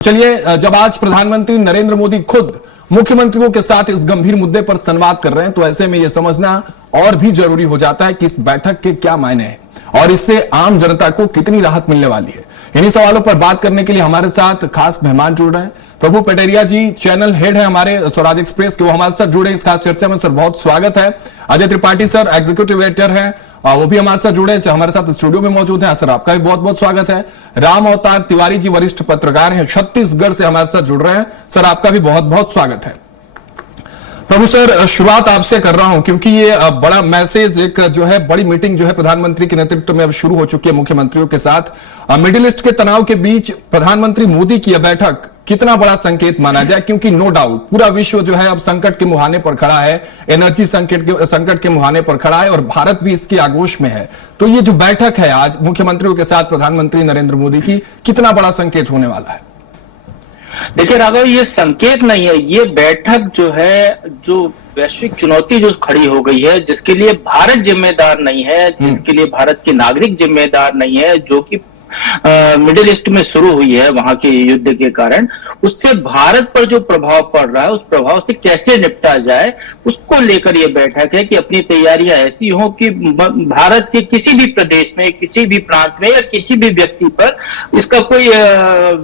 चलिए, जब आज प्रधानमंत्री नरेंद्र मोदी खुद मुख्यमंत्रियों के साथ इस गंभीर मुद्दे पर संवाद कर रहे हैं, तो ऐसे में यह समझना और भी जरूरी हो जाता है कि इस बैठक के क्या मायने हैं और इससे आम जनता को कितनी राहत मिलने वाली है। इन्हीं सवालों पर बात करने के लिए हमारे साथ खास मेहमान जुड़ रहे हैं। प्रभु पटेरिया जी चैनल हेड है हमारे स्वराज एक्सप्रेस के, वो हमारे साथ जुड़े इस खास चर्चा में। सर बहुत स्वागत है। Ajay Tripathi sir executive editor हैं, वो भी हमारे साथ जुड़े, हमारे साथ स्टूडियो में मौजूद हैं। सर आपका भी बहुत बहुत स्वागत है। राम अवतार तिवारी जी वरिष्ठ पत्रकार हैं, छत्तीसगढ़ से हमारे साथ जुड़ रहे हैं। सर आपका भी बहुत बहुत स्वागत है। प्रभु सर, शुरुआत आपसे कर रहा हूं क्योंकि ये बड़ा मैसेज, एक जो है बड़ी मीटिंग जो है प्रधानमंत्री के नेतृत्व में अब शुरू हो चुकी है मुख्यमंत्रियों के साथ। मिडिल ईस्ट के तनाव के बीच प्रधानमंत्री मोदी की यह बैठक कितना बड़ा संकेत माना जाए, क्योंकि नो डाउट पूरा विश्व जो है अब संकट के मुहाने पर खड़ा है, एनर्जी संकट के मुहाने पर खड़ा है और भारत भी इसकी आगोश में है। तो ये जो बैठक है आज मुख्यमंत्रियों के साथ प्रधानमंत्री नरेंद्र मोदी की, कितना बड़ा संकेत होने वाला है? देखिए राघव, ये संकेत नहीं है, ये बैठक जो है, जो वैश्विक चुनौती जो खड़ी हो गई है, जिसके लिए भारत जिम्मेदार नहीं है, जिसके लिए भारत के नागरिक जिम्मेदार नहीं है, जो कि मिडिल ईस्ट में शुरू हुई है वहां के युद्ध के कारण, उससे भारत पर जो प्रभाव पड़ रहा है उस प्रभाव से कैसे निपटा जाए, उसको लेकर ये बैठक है कि अपनी तैयारियां ऐसी हो कि भारत के किसी भी प्रदेश में, किसी भी प्रांत में या किसी भी व्यक्ति पर इसका कोई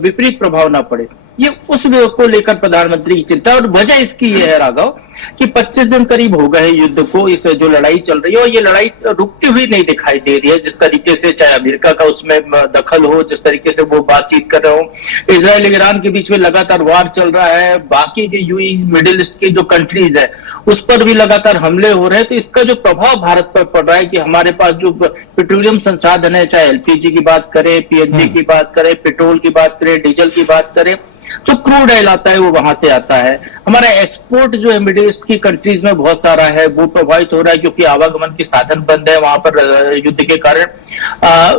विपरीत प्रभाव ना पड़े। ये उस को लेकर प्रधानमंत्री की चिंता, और वजह इसकी ये है राघव कि 25 दिन करीब हो गए युद्ध को, इस जो लड़ाई चल रही है, और ये लड़ाई रुकती हुई नहीं दिखाई दे रही है। जिस तरीके से चाहे अमेरिका का उसमें दखल हो, जिस तरीके से वो बातचीत कर रहे हो, इजराइल ईरान के बीच में लगातार वार चल रहा है, बाकी के यूएई मिडिल ईस्ट की जो कंट्रीज है उस पर भी लगातार हमले हो रहे हैं, तो इसका जो प्रभाव भारत पर पड़ रहा है कि हमारे पास जो पेट्रोलियम संसाधन है, चाहे एलपीजी की बात करें, पीएनजी की बात करें, पेट्रोल की बात करें, डीजल की बात करें, जो क्रूड ऑयल आता है वो वहां से आता है। हमारा एक्सपोर्ट जो है मिडिल ईस्ट की कंट्रीज में बहुत सारा है, वो प्रभावित हो रहा है क्योंकि आवागमन के साधन बंद है वहां पर युद्ध के कारण।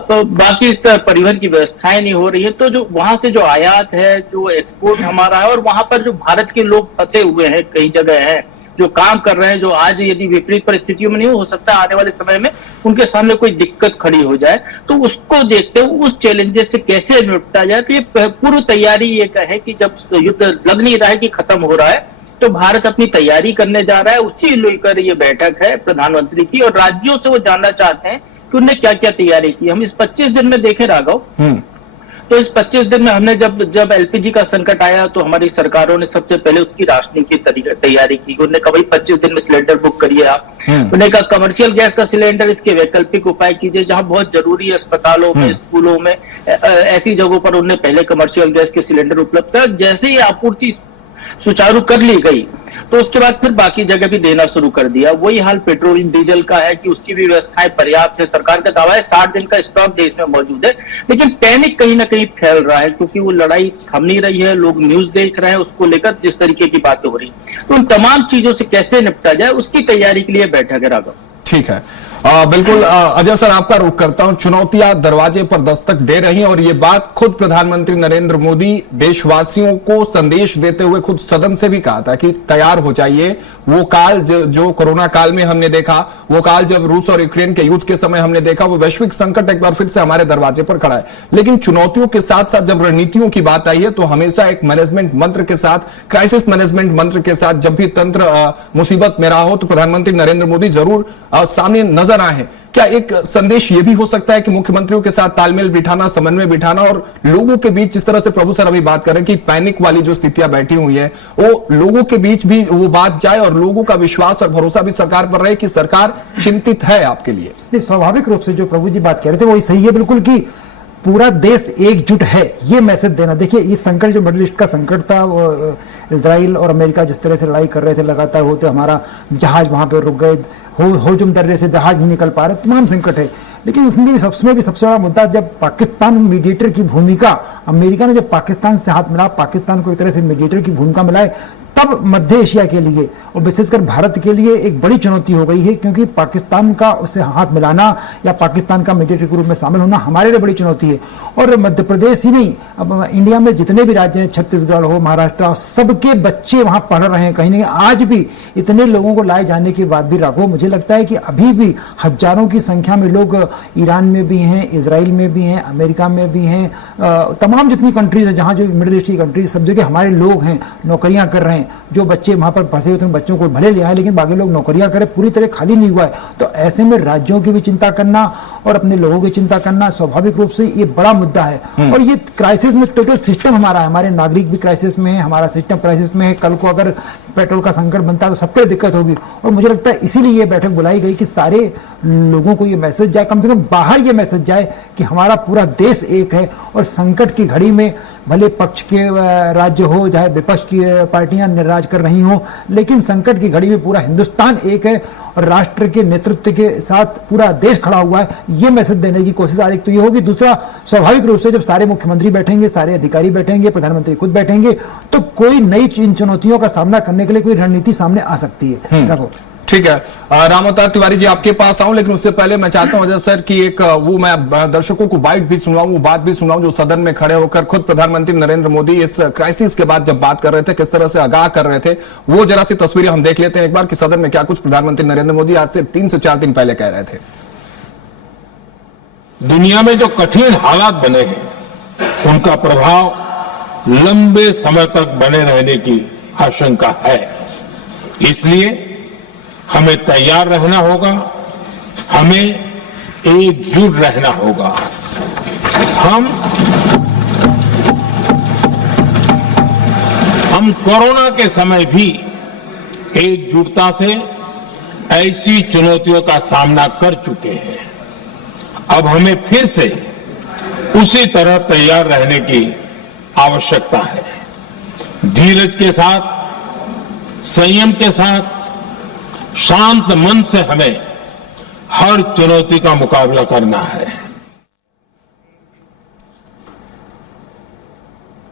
तो बाकी परिवहन की व्यवस्थाएं नहीं हो रही है, तो जो वहां से जो आयात है, जो एक्सपोर्ट हमारा है, और वहां पर जो भारत के लोग फंसे हुए हैं, कई जगह हैं जो काम कर रहे हैं, जो आज यदि विपरीत परिस्थितियों में नहीं हो सकता, आने वाले समय में उनके सामने कोई दिक्कत खड़ी हो जाए, तो उसको देखते हुए उस चैलेंजेस से कैसे निपटा जाए। तो ये पूर्व तैयारी ये कहे कि जब युद्ध लग नहीं रहा है कि खत्म हो रहा है, तो भारत अपनी तैयारी करने जा रहा है, उसी लेकर ये बैठक है प्रधानमंत्री की, और राज्यों से वो जानना चाहते हैं कि उन्हें क्या क्या तैयारी की। हम इस 25 दिन में देखें राघव, तो इस 25 दिन में हमने जब एलपीजी का संकट आया तो हमारी सरकारों ने सबसे पहले उसकी राशनिंग की तैयारी की। उन्होंने कहा भाई 25 दिन में सिलेंडर बुक करिए आप। उन्होंने कहा कमर्शियल गैस का सिलेंडर, इसके वैकल्पिक उपाय कीजिए, जहां बहुत जरूरी है, अस्पतालों में, स्कूलों में, ऐसी जगहों पर उन्होंने पहले कमर्शियल गैस के सिलेंडर उपलब्ध करा। जैसे ही आपूर्ति सुचारू कर ली गई तो उसके बाद फिर बाकी जगह भी देना शुरू कर दिया। वही हाल पेट्रोल डीजल का है कि उसकी भी व्यवस्थाएं पर्याप्त है। सरकार का दावा है 60 दिन का स्टॉक देश में मौजूद है, लेकिन पैनिक कहीं ना कहीं फैल रहा है क्योंकि वो लड़ाई थम नहीं रही है। लोग न्यूज देख रहे हैं, उसको लेकर जिस तरीके की बातें हो रही, तो उन तमाम चीजों से कैसे निपटा जाए उसकी तैयारी के लिए बैठक है राघव। ठीक है, बिल्कुल। अजय सर आपका रुख करता हूं। चुनौतियां दरवाजे पर दस्तक दे रही हैं और ये बात खुद प्रधानमंत्री नरेंद्र मोदी देशवासियों को संदेश देते हुए खुद सदन से भी कहा था कि तैयार हो जाइए। वो काल जो कोरोना काल में हमने देखा, वो काल जब रूस और यूक्रेन के युद्ध के समय हमने देखा, वो वैश्विक संकट एक बार फिर से हमारे दरवाजे पर खड़ा है। लेकिन चुनौतियों के साथ साथ जब रणनीतियों की बात आई है तो हमेशा एक मैनेजमेंट मंत्र के साथ, क्राइसिस मैनेजमेंट मंत्र के साथ, जब भी तंत्र मुसीबत में रहा हो तो प्रधानमंत्री नरेंद्र मोदी जरूर सामने नजर आए हैं। क्या एक संदेश यह भी हो सकता है कि मुख्यमंत्रियों के साथ तालमेल बिठाना, समन्वय बिठाना और लोगों के बीच, जिस तरह से प्रभु सर अभी बात कर रहे हैं कि पैनिक वाली जो स्थितियां बैठी हुई है, वो लोगों के बीच भी वो बात जाए और लोगों का विश्वास और भरोसा भी सरकार पर रहे कि सरकार चिंतित है आपके लिए? स्वाभाविक रूप से जो प्रभु जी बात कह रहे थे वही सही है बिल्कुल, कि पूरा देश एकजुट है, ये मैसेज देना। देखिए इस संकट जो मिडिल ईस्ट का संकट था, वो इजराइल और अमेरिका जिस तरह से लड़ाई कर रहे थे लगातार होते, हमारा जहाज वहां पर रुक गए, होजुम दर्रे से जहाज नहीं निकल पा रहे, तमाम संकट है। लेकिन उसमें भी सबसे बड़ा मुद्दा जब पाकिस्तान मीडिएटर की भूमिका, अमेरिका ने जब पाकिस्तान से हाथ मिला, पाकिस्तान को एक तरह से मीडिएटर की भूमिका मिलाए, तब मध्य एशिया के लिए और विशेषकर भारत के लिए एक बड़ी चुनौती हो गई है, क्योंकि पाकिस्तान का उससे हाथ मिलाना या पाकिस्तान का मिलिट्री ग्रुप में शामिल होना हमारे लिए बड़ी चुनौती है। और मध्य प्रदेश ही नहीं, अब इंडिया में जितने भी राज्य हैं, छत्तीसगढ़ हो, महाराष्ट्र हो, सबके बच्चे वहां पढ़ रहे हैं। कहीं ना कहीं आज भी इतने लोगों को लाए जाने के बाद भी राघव, मुझे लगता है कि अभी भी हजारों की संख्या में लोग ईरान में भी हैं, इजराइल में भी हैं, अमेरिका में भी हैं, तमाम जितनी कंट्रीज है, जहां जो मिडिल ईस्ट की कंट्रीज, सब जगह हमारे लोग हैं, नौकरियां कर रहे हैं। जो बच्चे वहां पर फंसे हुए थे, बच्चों को भले ले आए, लेकिन बाकी लोग नौकरियां करें, पूरी तरह खाली नहीं हुआ है। तो ऐसे में राज्यों की भी चिंता करना और अपने लोगों की चिंता करना स्वाभाविक रूप से ये बड़ा मुद्दा है। और ये क्राइसिस में टोटल सिस्टम हमारा है, हमारे नागरिक भी क्राइसिस में है, हमारा सिस्टम क्राइसिस में है। कल को अगर पेट्रोल का संकट बनता है तो सबके दिक्कत होगी। और मुझे लगता है इसीलिए ये बैठक बुलाई गई कि सारे लोगों को ये मैसेज जाए, कम से कम बाहर ये मैसेज जाए कि हमारा पूरा देश एक है। और संकट की घड़ी में भले पक्ष के राज्य हो, चाहे विपक्ष की पार्टियां निर्राज कर रही हो, लेकिन संकट की घड़ी में पूरा हिंदुस्तान एक है और राष्ट्र के नेतृत्व के साथ पूरा देश खड़ा हुआ है। ये मैसेज देने की कोशिश आज एक तो ये होगी। दूसरा, स्वाभाविक रूप से जब सारे मुख्यमंत्री बैठेंगे, सारे अधिकारी बैठेंगे, प्रधानमंत्री खुद बैठेंगे, तो कोई नई इन चुनौतियों का सामना करने के लिए कोई रणनीति सामने आ सकती है। ठीक है, रामअवतार तिवारी जी आपके पास आऊं, लेकिन उससे पहले मैं चाहता हूं अजय सर कि एक वो मैं दर्शकों को बाइट भी सुनाऊं, वो बात भी सुनाऊं जो सदन में खड़े होकर खुद प्रधानमंत्री नरेंद्र मोदी इस क्राइसिस के बाद जब बात कर रहे थे, किस तरह से आगाह कर रहे थे, वो जरा सी तस्वीरें हम देख लेते हैं एक बार कि सदन में क्या कुछ प्रधानमंत्री नरेंद्र मोदी आज से 3 से 4 दिन पहले कह रहे थे। दुनिया में जो कठिन हालात बने हैं उनका प्रभाव लंबे समय तक बने रहने की आशंका है। इसलिए हमें तैयार रहना होगा, हमें एकजुट रहना होगा। हम कोरोना के समय भी एकजुटता से ऐसी चुनौतियों का सामना कर चुके हैं। अब हमें फिर से उसी तरह तैयार रहने की आवश्यकता है। धीरज के साथ, संयम के साथ, शांत मन से हमें हर चुनौती का मुकाबला करना है।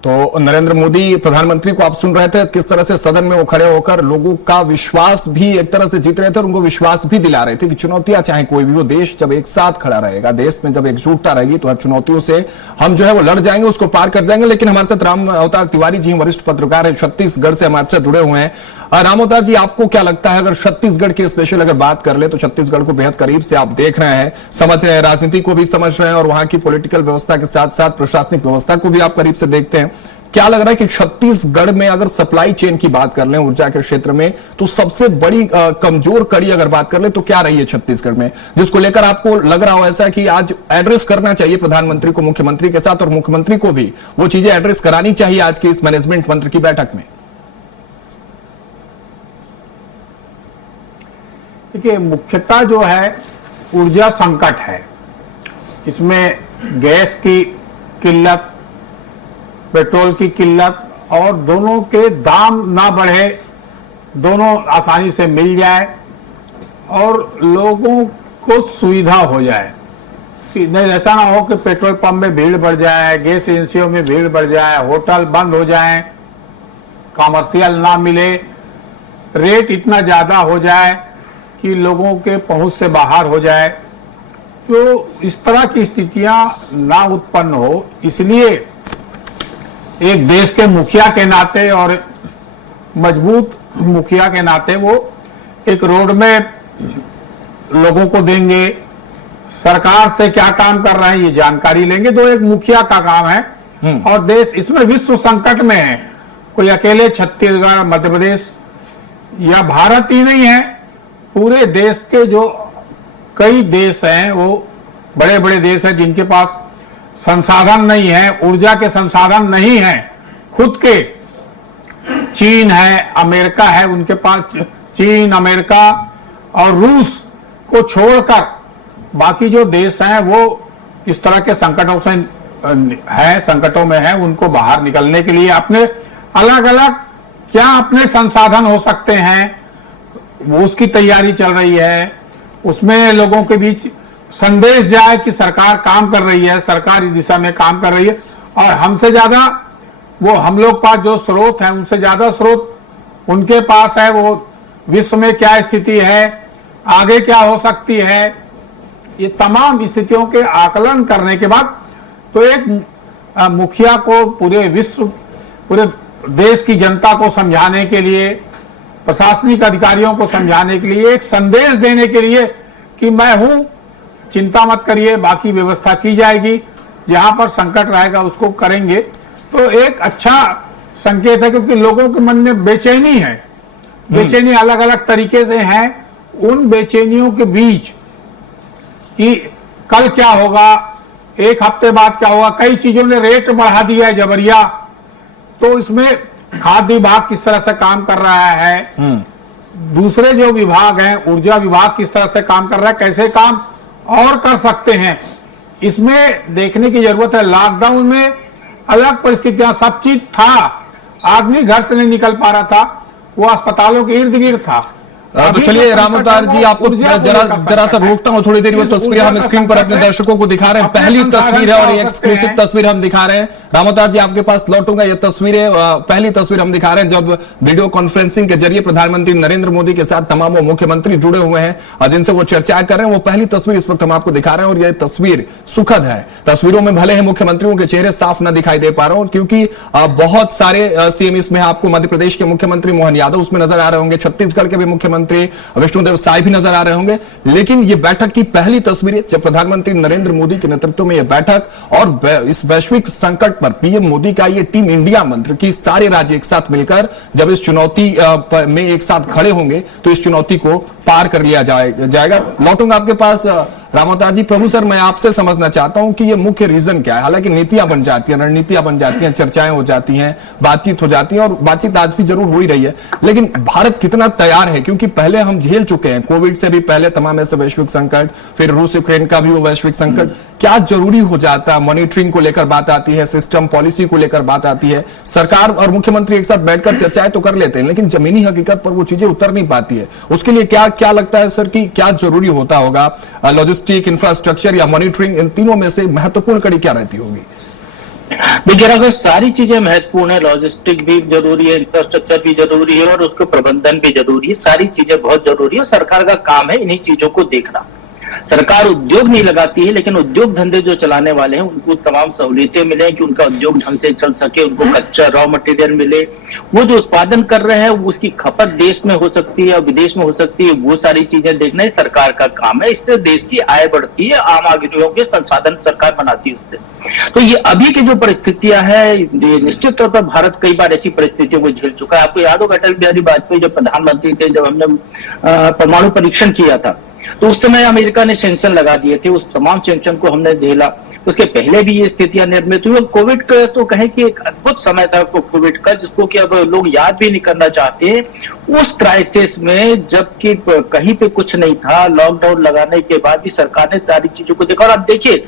तो नरेंद्र मोदी प्रधानमंत्री को आप सुन रहे थे, किस तरह से सदन में वो खड़े होकर लोगों का विश्वास भी एक तरह से जीत रहे थे और उनको विश्वास भी दिला रहे थे कि चुनौतियां चाहे कोई भी हो, देश जब एक साथ खड़ा रहेगा, देश में जब एकजुटता रहेगी तो हर चुनौतियों से हम जो है वो लड़ जाएंगे, उसको पार कर जाएंगे। लेकिन हमारे साथ रामअवतार तिवारी जी वरिष्ठ पत्रकार है, छत्तीसगढ़ से हमारे साथ जुड़े हुए हैं। रामअवतार जी, आपको क्या लगता है, अगर छत्तीसगढ़ की स्पेशल अगर बात कर ले तो छत्तीसगढ़ को बेहद करीब से आप देख रहे हैं, समझ रहे हैं, राजनीति को भी समझ रहे हैं और वहां की पॉलिटिकल व्यवस्था के साथ साथ प्रशासनिक व्यवस्था को भी आप करीब से देखते हैं। क्या लग रहा है कि छत्तीसगढ़ में अगर सप्लाई चेन की बात कर लें ऊर्जा के क्षेत्र में, तो सबसे बड़ी कमजोर कड़ी अगर बात कर ले तो क्या रही है छत्तीसगढ़ में, जिसको लेकर आपको लग रहा हो ऐसा कि आज एड्रेस करना चाहिए प्रधानमंत्री को मुख्यमंत्री के साथ और मुख्यमंत्री को भी वो चीजें एड्रेस करानी चाहिए आज की इस मैनेजमेंट मंत्र की बैठक में? देखिए, मुख्यतः जो है ऊर्जा संकट है। इसमें गैस की किल्लत, पेट्रोल की किल्लत और दोनों के दाम ना बढ़े, दोनों आसानी से मिल जाए और लोगों को सुविधा हो जाए। कि नहीं, ऐसा ना हो कि पेट्रोल पंप में भीड़ बढ़ जाए, गैस एजेंसियों में भीड़ बढ़ जाए, होटल बंद हो जाए, कॉमर्शियल ना मिले, रेट इतना ज्यादा हो जाए कि लोगों के पहुंच से बाहर हो जाए। तो इस तरह की स्थितियां ना उत्पन्न हो, इसलिए एक देश के मुखिया के नाते और मजबूत मुखिया के नाते वो एक रोड में लोगों को देंगे, सरकार से क्या काम कर रहे हैं ये जानकारी लेंगे, तो एक मुखिया का काम है। और देश इसमें विश्व संकट में है, कोई अकेले छत्तीसगढ़, मध्य प्रदेश या भारत ही नहीं है, पूरे देश के जो कई देश हैं, वो बड़े बड़े देश हैं जिनके पास संसाधन नहीं है, ऊर्जा के संसाधन नहीं है खुद के। चीन है, अमेरिका है, उनके पास चीन, अमेरिका और रूस को छोड़कर बाकी जो देश हैं वो इस तरह के संकटों से है, संकटों में है। उनको बाहर निकलने के लिए अपने अलग अलग क्या अपने संसाधन हो सकते हैं, वो उसकी तैयारी चल रही है। उसमें लोगों के बीच संदेश जाए कि सरकार काम कर रही है, सरकार इस दिशा में काम कर रही है और हमसे ज्यादा वो हम लोग पास जो स्रोत हैं उनसे ज्यादा स्रोत उनके पास है, वो विश्व में क्या स्थिति है, आगे क्या हो सकती है, ये तमाम स्थितियों के आकलन करने के बाद तो एक मुखिया को पूरे विश्व, पूरे देश की जनता को समझाने के लिए, प्रशासनिक अधिकारियों को समझाने के लिए, एक संदेश देने के लिए कि मैं हूं, चिंता मत करिए, बाकी व्यवस्था की जाएगी, जहां पर संकट रहेगा उसको करेंगे, तो एक अच्छा संकेत है। क्योंकि लोगों के मन में बेचैनी है, बेचैनी अलग अलग तरीके से है। उन बेचैनियों के बीच कि कल क्या होगा, एक हफ्ते बाद क्या होगा, कई चीजों ने रेट बढ़ा दिया है जबरिया, तो इसमें खाद्य विभाग किस तरह से काम कर रहा है, दूसरे जो विभाग हैं, ऊर्जा विभाग किस तरह से काम कर रहा है, कैसे काम और कर सकते हैं, इसमें देखने की जरूरत है। लॉकडाउन में अलग परिस्थितियां, सब चीज था, आदमी घर से नहीं निकल पा रहा था, वो अस्पतालों के इर्द गिर्द था। तो चलिए राम अवतार जी, आपको जरा सा रोकता हूं थोड़ी देर। वो तस्वीर हम स्क्रीन पर अपने दर्शकों को दिखा रहे हैं, पहली तस्वीर है और ये एक्सक्लूसिव तस्वीर हम दिखा रहे हैं। राम अवतार जी, आपके पास लौटूंगा। ये तस्वीरें, पहली तस्वीर हम दिखा रहे हैं जब वीडियो कॉन्फ्रेंसिंग के जरिए प्रधानमंत्री नरेंद्र मोदी के साथ तमाम वो मुख्यमंत्री जुड़े हुए हैं और जिनसे वो चर्चाएं कर रहे हैं। वो पहली तस्वीर इस वक्त हम आपको दिखा रहे हैं और यह तस्वीर सुखद है। तस्वीरों में भले ही मुख्यमंत्रियों के चेहरे साफ न दिखाई दे पा रहे हो, क्योंकि बहुत सारे सीएम इसमें आपको मध्य प्रदेश के मुख्यमंत्री मोहन यादव उसमें नजर आ रहे होंगे, छत्तीसगढ़ के भी मुख्यमंत्री विष्णुदेव साय भी नजर आ रहे होंगे। लेकिन ये बैठक की पहली तस्वीरें जब प्रधानमंत्री नरेंद्र मोदी के नेतृत्व में यह बैठक और इस वैश्विक संकट पर पीएम मोदी का ये टीम इंडिया मंत्र की सारे राज्य एक साथ मिलकर जब इस चुनौती में एक साथ खड़े होंगे तो इस चुनौती को पार कर लिया जाएगा। लौटूंगा आपके पास राम अवतार जी। प्रभु सर, मैं आपसे समझना चाहता हूं कि ये मुख्य रीजन क्या है। हालांकि नीतियां बन जाती हैं, रणनीतियां बन जाती हैं, चर्चाएं हो जाती हैं, बातचीत हो जाती है और बातचीत आज भी जरूर हो ही रही है, लेकिन भारत कितना तैयार है? क्योंकि पहले हम झेल चुके हैं, कोविड से भी पहले तमाम ऐसे वैश्विक संकट, फिर रूस यूक्रेन का भी वो वैश्विक संकट। क्या जरूरी हो जाता है? मॉनिटरिंग को लेकर बात आती है, सिस्टम पॉलिसी को लेकर बात आती है, सरकार और मुख्यमंत्री एक साथ बैठकर चर्चाएं तो कर लेते हैं, लेकिन जमीनी हकीकत पर वो चीजें उतर नहीं पाती है। उसके लिए क्या लगता है सर कि क्या जरूरी होता होगा? लॉजिस्टिक, इंफ्रास्ट्रक्चर या मॉनिटरिंग, इन तीनों में से महत्वपूर्ण कड़ी क्या रहती होगी? देखिए, अगर सारी चीजें महत्वपूर्ण है, लॉजिस्टिक भी जरूरी है, इंफ्रास्ट्रक्चर भी जरूरी है और उसको प्रबंधन भी जरूरी है, सारी चीजें बहुत जरूरी है। सरकार का काम है इन्हीं चीजों को देखना। सरकार उद्योग नहीं लगाती है, लेकिन उद्योग धंधे जो चलाने वाले हैं उनको तमाम सहूलियतें मिले कि उनका उद्योग ढंग से चल सके, उनको कच्चा रॉ मटेरियल मिले, वो जो उत्पादन कर रहे हैं उसकी खपत देश में हो सकती है, विदेश में हो सकती है, वो सारी चीजें देखना ही सरकार का काम है। इससे देश की आय बढ़ती है, आम नागरिकों के संसाधन सरकार बनाती है उससे। तो ये अभी की जो परिस्थितियां हैं, निश्चित तौर पर भारत कई बार ऐसी परिस्थितियों को झेल चुका है। आपको याद होगा अटल बिहारी वाजपेयी जब प्रधानमंत्री थे, जब हमने परमाणु परीक्षण किया था, तो उस समय अमेरिका ने सैंक्शन लगा दिए थे, उस तमाम सैंक्शन को हमने झेला। उसके पहले भी ये स्थितियां निर्मित हुई। कोविड का तो कहें कि एक अद्भुत समय था कोविड का, जिसको कि अब लोग याद भी नहीं करना चाहते। उस क्राइसिस में जबकि कहीं पे कुछ नहीं था, लॉकडाउन लगाने के बाद भी सरकार ने सारी चीजों को देखा। और अब देखिए,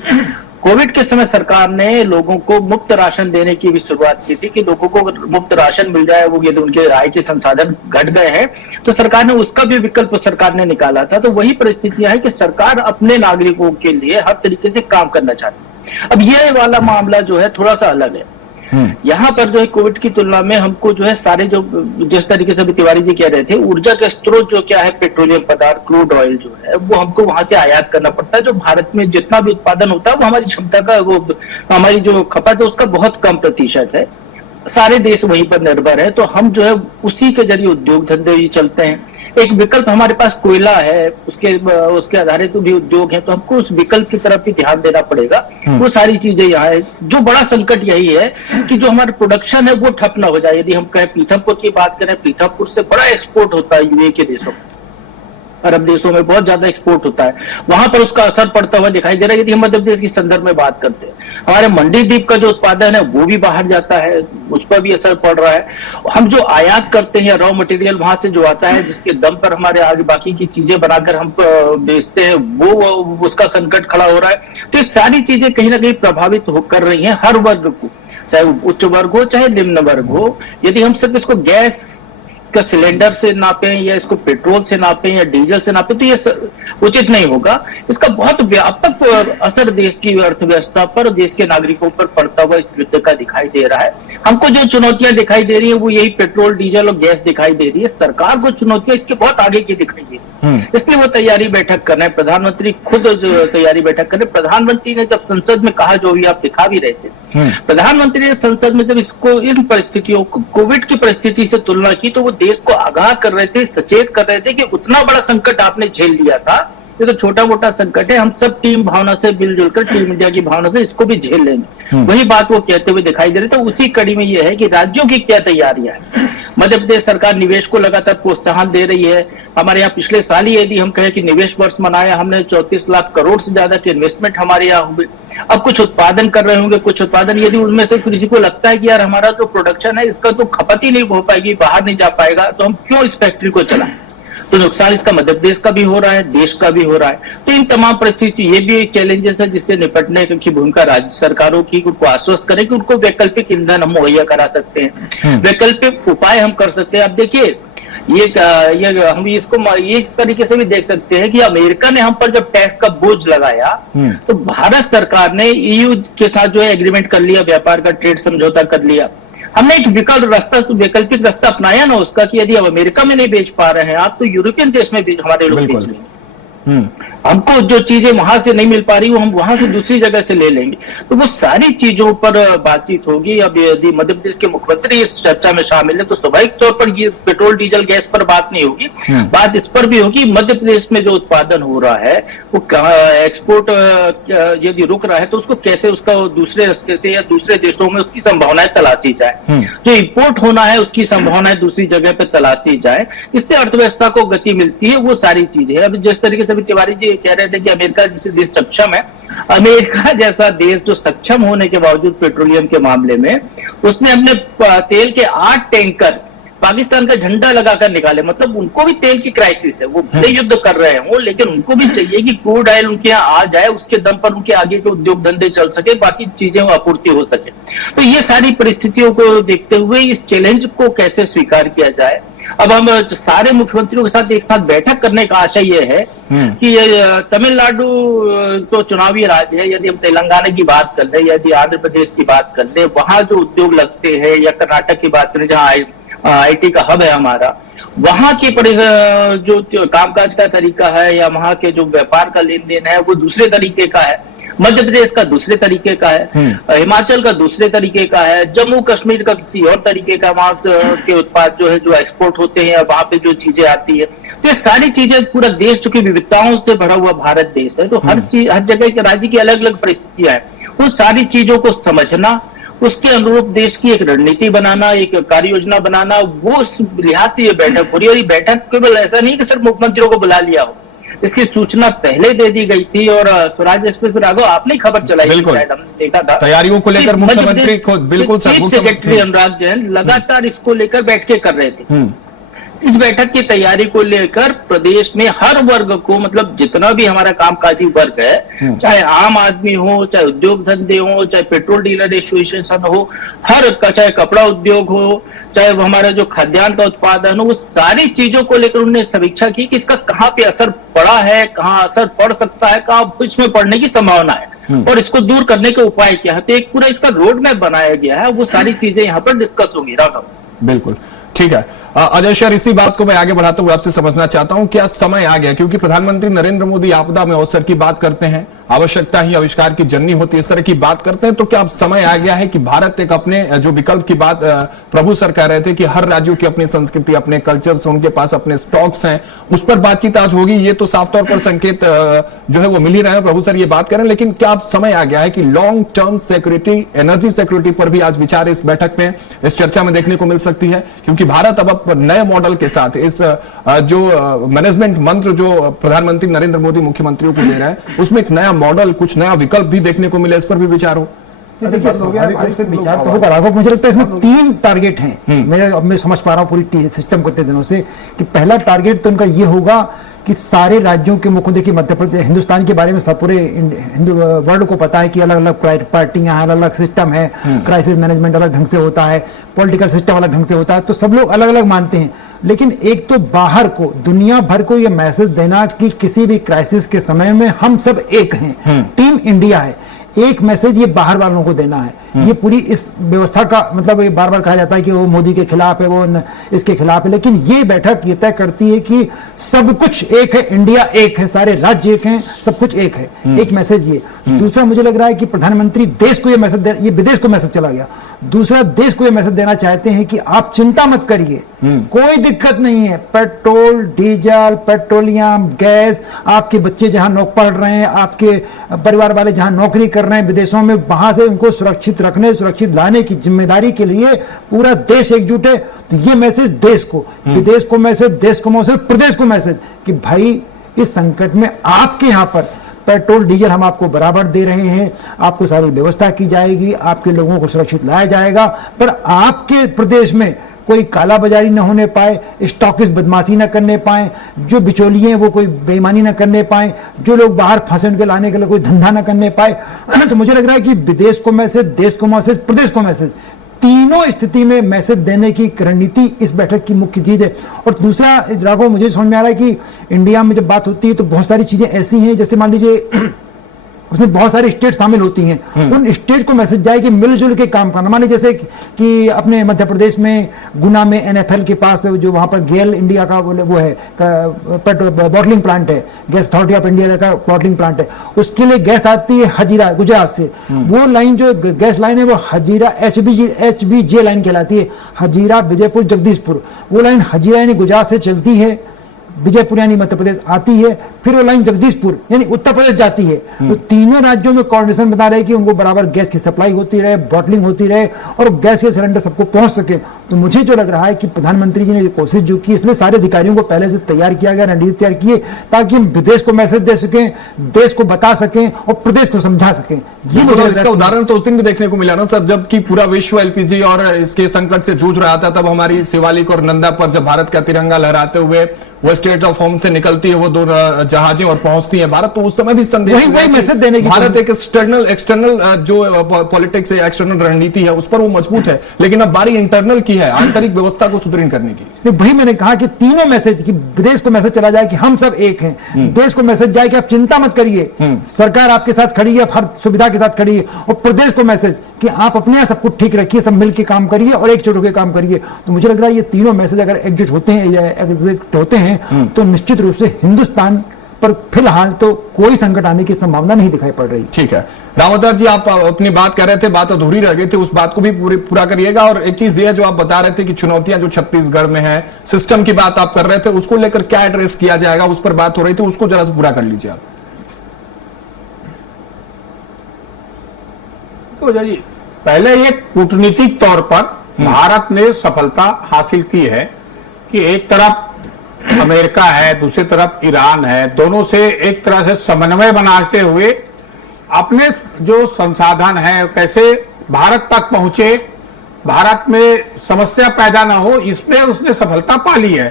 कोविड के समय सरकार ने लोगों को मुफ्त राशन देने की भी शुरुआत की थी कि लोगों को मुफ्त राशन मिल जाए, वो यदि उनके आय के संसाधन घट गए हैं तो सरकार ने उसका भी विकल्प सरकार ने निकाला था। तो वही परिस्थितियां है कि सरकार अपने नागरिकों के लिए हर तरीके से काम करना चाहती है। अब ये वाला मामला जो है थोड़ा सा अलग है। यहाँ पर जो है कोविड की तुलना में हमको जो है सारे जो जिस तरीके से तिवारी जी कह रहे थे, ऊर्जा का स्रोत जो क्या है, पेट्रोलियम पदार्थ, क्रूड ऑयल जो है, वो हमको वहां से आयात करना पड़ता है। जो भारत में जितना भी उत्पादन होता है वो हमारी क्षमता का, वो हमारी जो खपत है उसका बहुत कम प्रतिशत है। सारे देश वहीं पर निर्भर है, तो हम जो है उसी के जरिए उद्योग धंधे ही चलते हैं। एक विकल्प हमारे पास कोयला है, उसके आधारित भी उद्योग है, तो हमको उस विकल्प की तरफ भी ध्यान देना पड़ेगा। वो सारी चीजें यहाँ है। जो बड़ा संकट यही है कि जो हमारा प्रोडक्शन है वो ठप ना हो जाए। यदि हम कहें पीथमपुर की बात करें, पीथमपुर से बड़ा एक्सपोर्ट होता है यूए के देशों में, अरब देशों में बहुत ज्यादा एक्सपोर्ट होता है, वहां पर उसका असर पड़ता हुआ दिखाई दे रहा है। यदि हम मध्य प्रदेश की संदर्भ में बात करते हैं, हमारे मंडी द्वीप का जो उत्पादन है वो भी बाहर जाता है, उस पर भी असर पड़ रहा है। हम जो आयात करते हैं रॉ मटेरियल वहां से जो आता है, जिसके दम पर हमारे आगे बाकी की चीजें बनाकर हम बेचते हैं, वो उसका संकट खड़ा हो रहा है। तो ये सारी चीजें कहीं ना कहीं प्रभावित कर रही है हर वर्ग को, चाहे उच्च वर्ग हो चाहे निम्न वर्ग हो। यदि हम सिर्फ इसको गैस का सिलेंडर से नापें या इसको पेट्रोल से नापें या डीजल से नापें, तो ये उचित नहीं होगा। इसका बहुत व्यापक असर देश की अर्थव्यवस्था पर, देश के नागरिकों पर पड़ता हुआ इस युद्ध का दिखाई दे रहा है। हमको जो चुनौतियां दिखाई दे रही है वो यही पेट्रोल, डीजल और गैस दिखाई दे रही है। सरकार को चुनौतियां इसके बहुत आगे की दिखाई दे रही है, इसलिए वो तैयारी बैठक कर रहे हैं। प्रधानमंत्री खुद तैयारी बैठक कर रहे हैं। प्रधानमंत्री ने जब संसद में कहा, जो भी आप दिखा भी रहे थे, प्रधानमंत्री ने संसद में जब इसको, इन परिस्थितियों को, कोविड की परिस्थिति से तुलना की, तो वो देश को आगाह कर रहे थे, सचेत कर रहे थे कि उतना बड़ा संकट आपने झेल लिया था, ये तो छोटा मोटा संकट है, हम सब टीम भावना से, मिलजुल कर टीम इंडिया की भावना से इसको भी झेल लेंगे। वही बात वो कहते हुए दिखाई दे रही। तो उसी कड़ी में ये है कि राज्यों की क्या तैयारियां हैं। मध्य प्रदेश सरकार निवेश को लगातार प्रोत्साहन दे रही है। हमारे यहाँ पिछले साल ही यदि हम कहें कि निवेश वर्ष मनाया हमने, 34 लाख करोड़ से ज्यादा के इन्वेस्टमेंट हमारे यहाँ हुए। अब कुछ उत्पादन कर रहे होंगे, कुछ उत्पादन यदि उनमें से किसी को लगता है कि यार हमारा जो प्रोडक्शन है इसका तो खपत ही नहीं हो पाएगी, बाहर नहीं जा पाएगा, तो हम क्यों इस फैक्ट्री को चलाएं। तो नुकसान इसका मध्य प्रदेश का भी हो रहा है, देश का भी हो रहा है। तो इन तमाम परिस्थिति, ये भी एक चैलेंजेस है जिससे निपटने की भूमिका राज्य सरकारों की, उनको आश्वस्त करें कि उनको वैकल्पिक ईंधन हम मुहैया करा सकते हैं, वैकल्पिक उपाय हम कर सकते हैं। अब देखिए ये हम इसको इस तरीके से भी देख सकते हैं कि अमेरिका ने हम पर जब टैक्स का बोझ लगाया तो भारत सरकार ने ईयू के साथ जो है एग्रीमेंट कर लिया, व्यापार का ट्रेड समझौता कर लिया। हमने एक वैकल्पिक रास्ता अपनाया ना उसका, कि यदि अब अमेरिका में नहीं बेच पा रहे हैं आप, तो यूरोपियन देश में हमारे लोग बेच लेंगे। हमको जो चीजें वहां से नहीं मिल पा रही वो हम वहां से दूसरी जगह से ले लेंगे। तो वो सारी चीजों पर बातचीत होगी। अब यदि मध्य प्रदेश के मुख्यमंत्री इस चर्चा में शामिल है तो स्वाभाविक तौर पर ये पेट्रोल डीजल गैस पर बात नहीं होगी, बात इस पर भी होगी मध्य प्रदेश में जो उत्पादन हो रहा है वो एक्सपोर्ट यदि रुक रहा है तो उसको कैसे, उसका दूसरे रास्ते से या दूसरे देशों में उसकी संभावनाएं तलाशी जाए। जो इम्पोर्ट होना है उसकी संभावनाएं दूसरी जगह पर तलाशी जाए, इससे अर्थव्यवस्था को गति मिलती है। वो सारी चीजें अब जिस तरीके से तिवारी जी कह रहे थे कि अमेरिका जैसे देश सक्षम है, अमेरिका जैसा देश जो सक्षम होने के बावजूद पेट्रोलियम के मामले में उसने अपने तेल के 8 टैंकर पाकिस्तान का झंडा लगाकर निकाले। मतलब उनको भी तेल की क्राइसिस है, वो भले युद्ध कर रहे हो लेकिन उनको भी चाहिए कि क्रूड ऑयल उनके यहाँ आ जाए, उसके दम पर उनके आगे के उद्योग धंधे चल सके, बाकी चीजें आपूर्ति हो सके। तो ये सारी परिस्थितियों को देखते हुए इस चैलेंज को कैसे स्वीकार किया जाए। अब हम सारे मुख्यमंत्रियों के साथ एक साथ बैठक करने का आशय ये है कि तमिलनाडु तो चुनावी राज्य है, यदि हम तेलंगाना की बात कर ले, यदि आंध्र प्रदेश की बात कर ले, वहां जो उद्योग लगते हैं, या कर्नाटक की बात करें जहां आईटी का हब है हमारा, वहां की जो कामकाज का तरीका है या वहां के जो व्यापार का लेन देन है वो दूसरे तरीके का है। मध्य प्रदेश का दूसरे तरीके का है, हिमाचल का दूसरे तरीके का है, जम्मू कश्मीर का किसी और तरीके का, वहां के उत्पाद जो है जो एक्सपोर्ट होते हैं वहां पे जो चीजें आती है। तो ये सारी चीजें, पूरा देश चूंकि विविधताओं से भरा हुआ भारत देश है, तो हर जगह के राज्य की अलग अलग परिस्थितियां हैं। उन सारी चीजों को समझना, उसके अनुरूप देश की एक रणनीति बनाना, एक कार्य योजना बनाना, वो लिहाज से ये बैठक हो रही है। और ये बैठक केवल ऐसा नहीं कि सिर्फ मुख्यमंत्रियों को बुला लिया हो, इसकी सूचना पहले दे दी गई थी। और स्वराज एक्सप्रेस पर राघव आपने खबर चलाई, शायद हमने देखा था, तैयारियों को लेकर मुख्यमंत्री खुद बिल्कुल चीफ सेक्रेटरी अनुराग जैन लगातार इसको लेकर बैठकें कर रहे थे। इस बैठक की तैयारी को लेकर प्रदेश में हर वर्ग को, मतलब जितना भी हमारा कामकाजी वर्ग है, चाहे आम आदमी हो, चाहे उद्योग धंधे हो, चाहे पेट्रोल डीलर एसोसिएशन हो, हर का, चाहे कपड़ा उद्योग हो, चाहे वो हमारा जो खाद्यान्न का उत्पादन हो, वो सारी चीजों को लेकर उन्होंने समीक्षा की कि इसका कहाँ पे असर पड़ा है, कहाँ असर पड़ सकता है, कहाँ इसमें पड़ने की संभावना है और इसको दूर करने के उपाय क्या है। तो एक पूरा इसका रोड मैप बनाया गया है, वो सारी चीजें यहाँ पर डिस्कस होंगी। राघव बिल्कुल ठीक है। अजय सर, इसी बात को मैं आगे बढ़ाते हुए आपसे समझना चाहता हूं, क्या समय आ गया, क्योंकि प्रधानमंत्री नरेंद्र मोदी आपदा में अवसर की बात करते हैं, आवश्यकता ही आविष्कार की जननी होती है, इस तरह की बात करते हैं, तो क्या अब समय आ गया है कि भारत एक अपने जो विकल्प की बात प्रभु सर कह रहे थे कि हर राज्यों की अपनी संस्कृति, अपने कल्चर, उनके पास अपने स्टॉक्स हैं, उस पर बातचीत आज होगी। ये तो साफ तौर पर संकेत जो है वो मिल ही रहे हैं, प्रभु सर ये बात करें, लेकिन क्या अब समय आ गया है कि long term security, energy security पर भी आज विचार इस बैठक में, इस चर्चा में देखने को मिल सकती है, क्योंकि भारत अब नए मॉडल के साथ इस जो मैनेजमेंट मंत्र जो प्रधानमंत्री नरेंद्र मोदी मुख्यमंत्रियों को दे रहे हैं, उसमें एक नया मॉडल, कुछ नया विकल्प भी देखने को मिले, इस पर भी विचार हो। देखिए विचार तो होगा राघव, मुझे लगता है इसमें 3 टारगेट हैं। मैं समझ पा रहा हूँ पूरी सिस्टम को इतने दिनों से कि पहला टारगेट तो उनका ये होगा कि सारे राज्यों के मुख्य, देखिए मध्य प्रदेश, हिंदुस्तान के बारे में सब पूरे हिंदू वर्ल्ड को पता है कि अलग अलग पार्टियां हैं, अलग अलग सिस्टम है, क्राइसिस मैनेजमेंट अलग ढंग से होता है, पॉलिटिकल सिस्टम अलग ढंग से होता है, तो सब लोग अलग अलग मानते हैं। लेकिन एक तो बाहर को, दुनिया भर को ये मैसेज देना कि किसी भी क्राइसिस के समय में हम सब एक हैं, टीम इंडिया है, एक मैसेज ये बाहर वालों को देना है। ये पूरी इस व्यवस्था का मतलब, ये बार बार कहा जाता है कि वो मोदी के खिलाफ है, वो इसके खिलाफ है, लेकिन ये बैठक ये तय करती है कि सब कुछ एक है, इंडिया एक है, सारे राज्य एक हैं, सब कुछ एक है। एक मैसेज ये। दूसरा मुझे लग रहा है कि प्रधानमंत्री देश को ये मैसेज दे, ये विदेश को मैसेज चला गया, दूसरा देश को ये मैसेज देना चाहते हैं कि आप चिंता मत करिए, कोई दिक्कत नहीं है, पेट्रोल, डीजल, पेट्रोलियम, गैस, आपके बच्चे जहां पढ़ रहे हैं, आपके परिवार वाले जहां नौकरी कर रहे हैं विदेशों में, वहां से उनको सुरक्षित रखने, सुरक्षित लाने की जिम्मेदारी के लिए पूरा देश एकजुट है। तो ये मैसेज देश को, विदेश को मैसेज, देश को मैसेज, प्रदेश को मैसेज कि भाई इस संकट में आपके यहां पर पेट्रोल डीजल हम आपको बराबर दे रहे हैं, आपको सारी व्यवस्था की जाएगी, आपके लोगों को सुरक्षित लाया जाएगा, पर आपके प्रदेश में कोई काला बाजारी न होने पाए, स्टॉकिस्ट बदमाशी न करने पाए, जो बिचौलिए हैं वो कोई बेईमानी न करने पाए, जो लोग बाहर फंसे उनके लाने के लिए कोई धंधा न करने पाए। तो मुझे लग रहा है कि विदेश को मैसेज, देश को मैसेज, प्रदेश को मैसेज, तीनों स्थिति में मैसेज देने की रणनीति इस बैठक की मुख्य चीज है। और दूसरा राघव, मुझे समझ में आ रहा है कि इंडिया में जब बात होती है तो बहुत सारी चीजें ऐसी हैं, जैसे मान लीजिए उसमें बहुत सारी स्टेट शामिल होती हैं, उन स्टेट को मैसेज जाए कि मिलजुल के काम करना। मान लीजिए जैसे कि अपने मध्य प्रदेश में गुना में एनएफएल के पास जो वहां पर गेल इंडिया का वो है बॉटलिंग प्लांट है, गैस अथॉरिटी ऑफ इंडिया का बॉटलिंग प्लांट है, उसके लिए गैस आती है हजीरा गुजरात से। वो लाइन जो गैस लाइन है वो हजीरा HBJ लाइन कहलाती है, हजीरा विजयपुर जगदीशपुर। वो लाइन हजीरा यानी गुजरात से चलती है, विजयपुर यानी मध्य प्रदेश आती है, फिर वो लाइन जगदीशपुर यानी उत्तर प्रदेश जाती है। तो तीनों राज्यों में कोऑर्डिनेशन बना रहे कि उनको बराबर गैस की सप्लाई होती रहे, बॉटलिंग होती रहे और गैस के सिलेंडर सबको पहुंच सके। तो मुझे जो लग रहा है कि प्रधानमंत्री जी ने ये कोशिश जो की, इसलिए सारे अधिकारियों को पहले से तैयार किया गया, रणनीति तैयार किए, ताकि हम विदेश को मैसेज दे सकें, देश को बता सकें और प्रदेश को समझा सकें। ये मुझे इसका उदाहरण तो उस दिन भी देखने को मिला ना सर, जबकि पूरा विश्व एलपीजी और इसके संकट से जूझ रहा था, तब हमारी शिवालिक और नंदा पर जब भारत का तिरंगा लहराते हुए वो स्टेट ऑफ होम से निकलती है वो दो जहाजें और पहुंचती है भारत, तो उस समय भी संदेश वही मैसेज देने की भारत एक एक्सटर्नल जो पॉलिटिक्स है, एक्सटर्नल रणनीति है, उस पर वो मजबूत है, लेकिन अब बारी इंटरनल की है, आंतरिक व्यवस्था को सुदृढ़ करने की। वही मैंने कहा कि तीनों मैसेज, कि विदेश को मैसेज चला जाए कि हम सब एक हैं, देश को मैसेज जाए कि आप चिंता मत करिए, सरकार आपके साथ खड़ी है, हर सुविधा के साथ खड़ी है, और प्रदेश को मैसेज कि आप अपने यहाँ सब कुछ ठीक रखिए, सब मिलकर काम करिए और एकजुट होकर काम करिए। तो मुझे लग रहा है ये तीनों मैसेज अगर एकजुट होते हैं या एग्जिट होते हैं तो निश्चित रूप से हिंदुस्तान पर फिलहाल तो कोई संकट आने की संभावना नहीं दिखाई पड़ रही। ठीक है रावतर जी, आप अपनी बात कर रहे थे, बात अधूरी रह गई थी, उस बात को भी पूरा करिएगा। और एक चीज ये जो आप बता रहे थे कि चुनौतियां जो छत्तीसगढ़ में है, सिस्टम की बात आप कर रहे थे, उसको लेकर क्या एड्रेस किया जाएगा, उस पर बात हो रही थी, उसको जरा से पूरा कर लीजिए आप। तो जी पहले ये कूटनीतिक तौर पर भारत ने सफलता हासिल की है कि एक तरफ अमेरिका है, दूसरी तरफ ईरान है, दोनों से एक तरह से समन्वय बनाते हुए अपने जो संसाधन है कैसे भारत तक पहुंचे, भारत में समस्या पैदा ना हो, इसमें उसने सफलता पा ली है।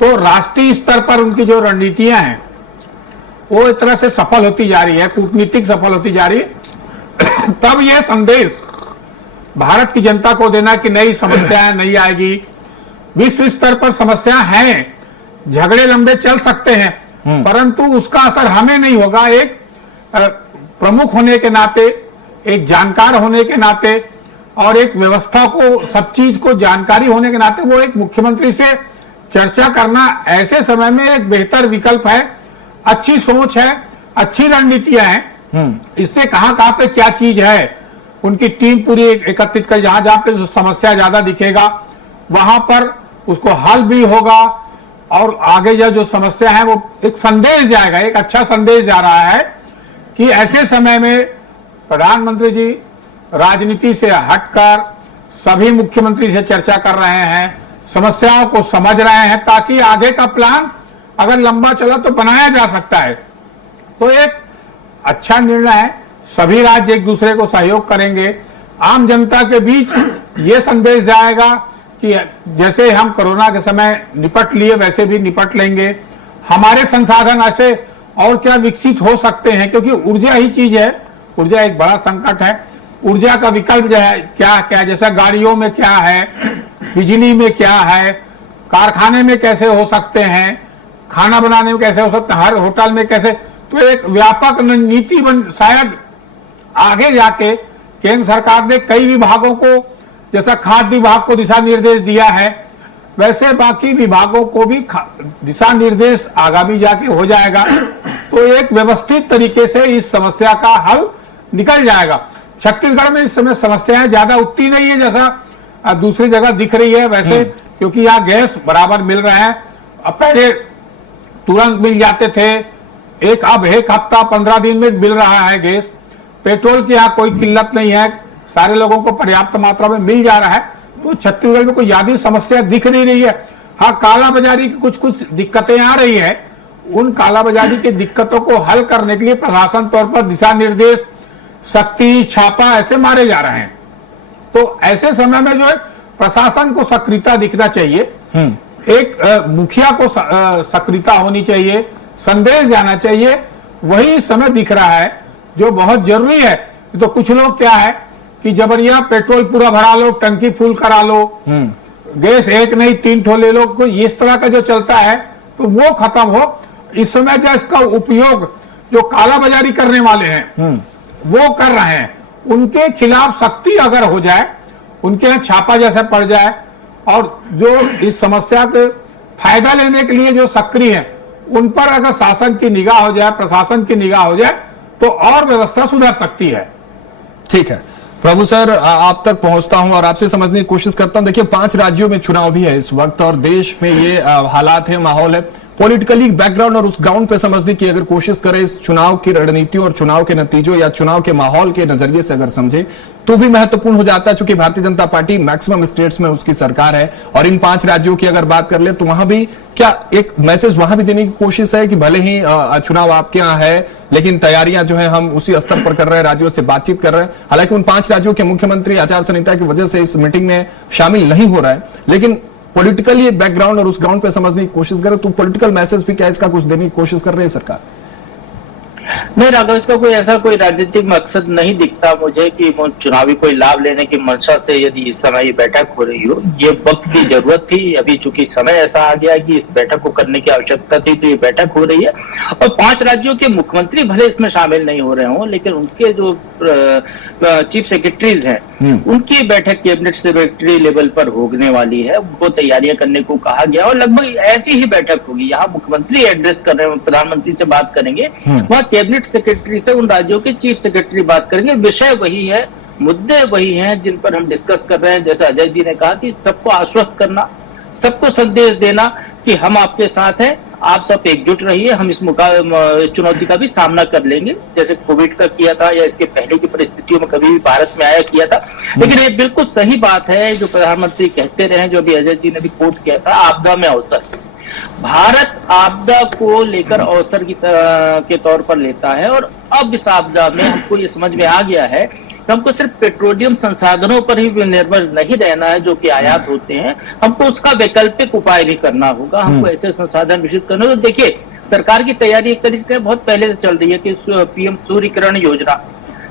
तो राष्ट्रीय स्तर पर उनकी जो रणनीतियां हैं वो एक तरह से सफल होती जा रही है, कूटनीतिक सफल होती जा रही है। तब यह संदेश भारत की जनता को देना कि नई समस्याएं नहीं आएगी, विश्व स्तर पर समस्या हैं, झगड़े लंबे चल सकते हैं, परंतु उसका असर हमें नहीं होगा। एक प्रमुख होने के नाते, एक जानकार होने के नाते और एक व्यवस्था को, सब चीज को जानकारी होने के नाते वो एक मुख्यमंत्री से चर्चा करना ऐसे समय में एक बेहतर विकल्प है। अच्छी सोच है, अच्छी रणनीतियां हैं, इससे कहां कहां पे क्या चीज है उनकी टीम पूरी एकत्रित कर, जहां जहां पे समस्या ज्यादा दिखेगा वहां पर उसको हल भी होगा और आगे जो समस्या है वो एक संदेश जाएगा, एक अच्छा संदेश जा रहा है कि ऐसे समय में प्रधानमंत्री जी राजनीति से हटकर सभी मुख्यमंत्री से चर्चा कर रहे हैं, समस्याओं को समझ रहे हैं, ताकि आगे का प्लान अगर लंबा चला तो बनाया जा सकता है। तो एक अच्छा निर्णय है, सभी राज्य एक दूसरे को सहयोग करेंगे, आम जनता के बीच ये संदेश जाएगा कि जैसे हम कोरोना के समय निपट लिए वैसे भी निपट लेंगे हमारे संसाधन ऐसे और क्या विकसित हो सकते हैं, क्योंकि ऊर्जा ही चीज है, ऊर्जा एक बड़ा संकट है। ऊर्जा का विकल्प जो है क्या क्या, जैसा गाड़ियों में क्या है, बिजली में क्या है, कारखाने में कैसे हो सकते हैं, खाना बनाने में कैसे हो सकते हैं, हर होटल में कैसे, तो एक व्यापक नीति बन, शायद आगे जाके केंद्र सरकार ने कई विभागों को, जैसा खाद्य विभाग को दिशा निर्देश दिया है, वैसे बाकी विभागों को भी दिशा निर्देश आगामी जाके हो जाएगा, तो एक व्यवस्थित तरीके से इस समस्या का हल निकल जाएगा। छत्तीसगढ़ में इस समय समस्याएं ज्यादा उतनी नहीं है जैसा दूसरी जगह दिख रही है वैसे, क्योंकि यहाँ गैस बराबर मिल रहा है। अब पहले तुरंत मिल जाते थे, अब एक हफ्ता 15 दिन में मिल रहा है गैस। पेट्रोल की यहाँ कोई किल्लत नहीं है, सारे लोगों को पर्याप्त मात्रा में मिल जा रहा है, तो छत्तीसगढ़ में कोई ज्यादा समस्या दिख नहीं रही है। हाँ, कालाबाजारी की कुछ कुछ दिक्कतें आ रही है, उन कालाबाजारी की दिक्कतों को हल करने के लिए प्रशासन तौर पर दिशा निर्देश, सख्ती, छापा ऐसे मारे जा रहे हैं। तो ऐसे समय में जो है प्रशासन को सक्रियता दिखना चाहिए, एक मुखिया को सक्रियता होनी चाहिए, संदेश जाना चाहिए, वही इस समय दिख रहा है जो बहुत जरूरी है। तो कुछ लोग क्या है कि जबरिया पेट्रोल पूरा भरा लो, टंकी फुल करा लो, गैस एक नहीं 3 ठो ले लो, कोई इस तरह का जो चलता है तो वो खत्म हो। इस समय जो इसका उपयोग जो कालाबाजारी करने वाले हैं वो कर रहे हैं, उनके खिलाफ सख्ती अगर हो जाए, उनके यहाँ छापा जैसे पड़ जाए, और जो इस समस्या के फायदा लेने के लिए जो सक्रिय है उन पर अगर शासन की निगाह हो जाए, प्रशासन की निगाह हो जाए, तो और व्यवस्था सुधर सकती है। ठीक है प्रभु सर, आप तक पहुंचता हूं और आपसे समझने की कोशिश करता हूं। देखिए 5 राज्यों में चुनाव भी है इस वक्त, और देश में ये हालात है, माहौल है, पॉलिटिकली बैकग्राउंड और उस ग्राउंड पे समझने की अगर कोशिश करें, इस चुनाव की रणनीतियों और चुनाव के नतीजों या चुनाव के माहौल के नजरिए से अगर समझे तो भी महत्वपूर्ण हो जाता है, क्योंकि Bharatiya Janata party maximum states में उसकी सरकार है। और इन 5 राज्यों की अगर बात कर ले तो वहां भी क्या एक मैसेज वहां भी देने की कोशिश है कि भले ही चुनाव आपके यहाँ है, लेकिन तैयारियां जो है हम उसी स्तर पर कर रहे हैं, राज्यों से बातचीत कर रहे हैं। हालांकि उन 5 राज्यों के मुख्यमंत्री आचार संहिता की वजह से इस मीटिंग में शामिल नहीं हो रहा है, लेकिन पॉलिटिकली बैकग्राउंड और उस ग्राउंड पे समझने की कोशिश करें तो पॉलिटिकल मैसेज भी क्या इसका कुछ देने की कोशिश कर रही है सरकार? नहीं राघव, इसका कोई ऐसा कोई राजनीतिक मकसद नहीं दिखता मुझे कि चुनावी कोई लाभ लेने की मंशा से यदि इस समय ये बैठक हो रही हो। ये वक्त की जरूरत थी, अभी चूंकि समय ऐसा आ गया कि इस बैठक को करने की आवश्यकता थी, तो ये बैठक हो रही है। और 5 राज्यों के मुख्यमंत्री भले इसमें शामिल नहीं हो रहे हों, लेकिन उनके जो चीफ सेक्रेटरीज हैं उनकी बैठक कैबिनेट सेक्रेटरी लेवल पर होने वाली है, उनको तैयारियां करने को कहा गया और लगभग ऐसी ही बैठक होगी। यहाँ मुख्यमंत्री एड्रेस कर रहे हैं, प्रधानमंत्री से बात करेंगे, वहाँ कैबिनेट सेक्रेटरी से उन राज्यों के चीफ सेक्रेटरी बात करेंगे। विषय वही है, मुद्दे वही हैं जिन पर हम डिस्कस कर रहे हैं। जैसा अजय जी ने कहा कि सबको आश्वस्त करना, सबको संदेश देना कि हम आपके साथ हैं, आप सब एकजुट रहिए, हम इस चुनौती का भी सामना कर लेंगे, जैसे कोविड का किया था या इसके पहले की परिस्थितियों में कभी भी भारत में आया किया था। लेकिन ये बिल्कुल सही बात है जो प्रधानमंत्री कहते रहे, जो अभी अजय जी ने भी कोट किया था, आपदा में अवसर। भारत आपदा को लेकर अवसर के तौर पर लेता है, और अब इस आपदा में हमको ये समझ में आ गया है कि हमको सिर्फ पेट्रोलियम संसाधनों पर ही निर्भर नहीं रहना है जो कि आयात होते हैं, हमको उसका वैकल्पिक उपाय भी करना होगा। हमको ऐसे संसाधन विकसित करने, तो देखिए सरकार की तैयारी एक तरीके से बहुत पहले से चल रही है कि पीएम सूर्यकिरण योजना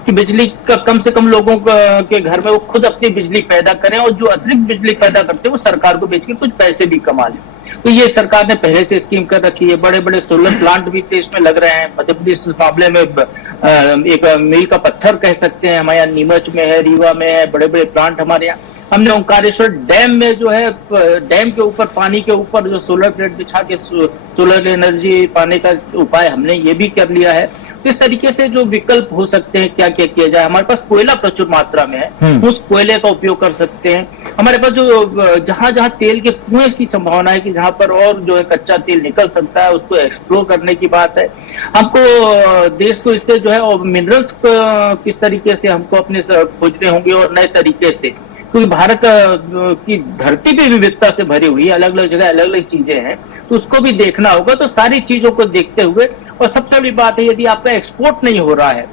कि बिजली का कम से कम लोगों के घर में वो खुद अपनी बिजली पैदा करें, और जो अतिरिक्त बिजली पैदा करते हैं वो सरकार को बेच के कुछ पैसे भी कमा लें। तो ये सरकार ने पहले से स्कीम कर रखी है। बड़े बड़े सोलर प्लांट भी देश में लग रहे हैं। मध्य प्रदेश इस मामले में एक मील का पत्थर कह सकते हैं, हमारे यहाँ नीमच में है, रीवा में है, बड़े बड़े प्लांट हमारे यहाँ। हमने ओंकारेश्वर डैम में जो है, डैम के ऊपर पानी के ऊपर जो सोलर प्लेट बिछा के सोलर एनर्जी पाने का उपाय हमने ये भी कर लिया है। इस तरीके से जो विकल्प हो सकते हैं, क्या क्या किया जाए। हमारे पास कोयला प्रचुर मात्रा में है, उस कोयले का उपयोग कर सकते हैं। हमारे पास जो जहां जहां तेल के कुएं की संभावना है कि जहां पर और जो है कच्चा तेल निकल सकता है, उसको एक्सप्लोर करने की बात है। हमको देश को इससे जो है और मिनरल्स किस तरीके से हमको अपने खोजने होंगे और नए तरीके से, क्योंकि भारत की धरती भी विविधता से भरी हुई है, अलग अलग जगह अलग अलग चीजें हैं, तो उसको भी देखना होगा। तो सारी चीजों को देखते हुए, और सबसे बड़ी बात है यदि आपका एक्सपोर्ट नहीं हो रहा है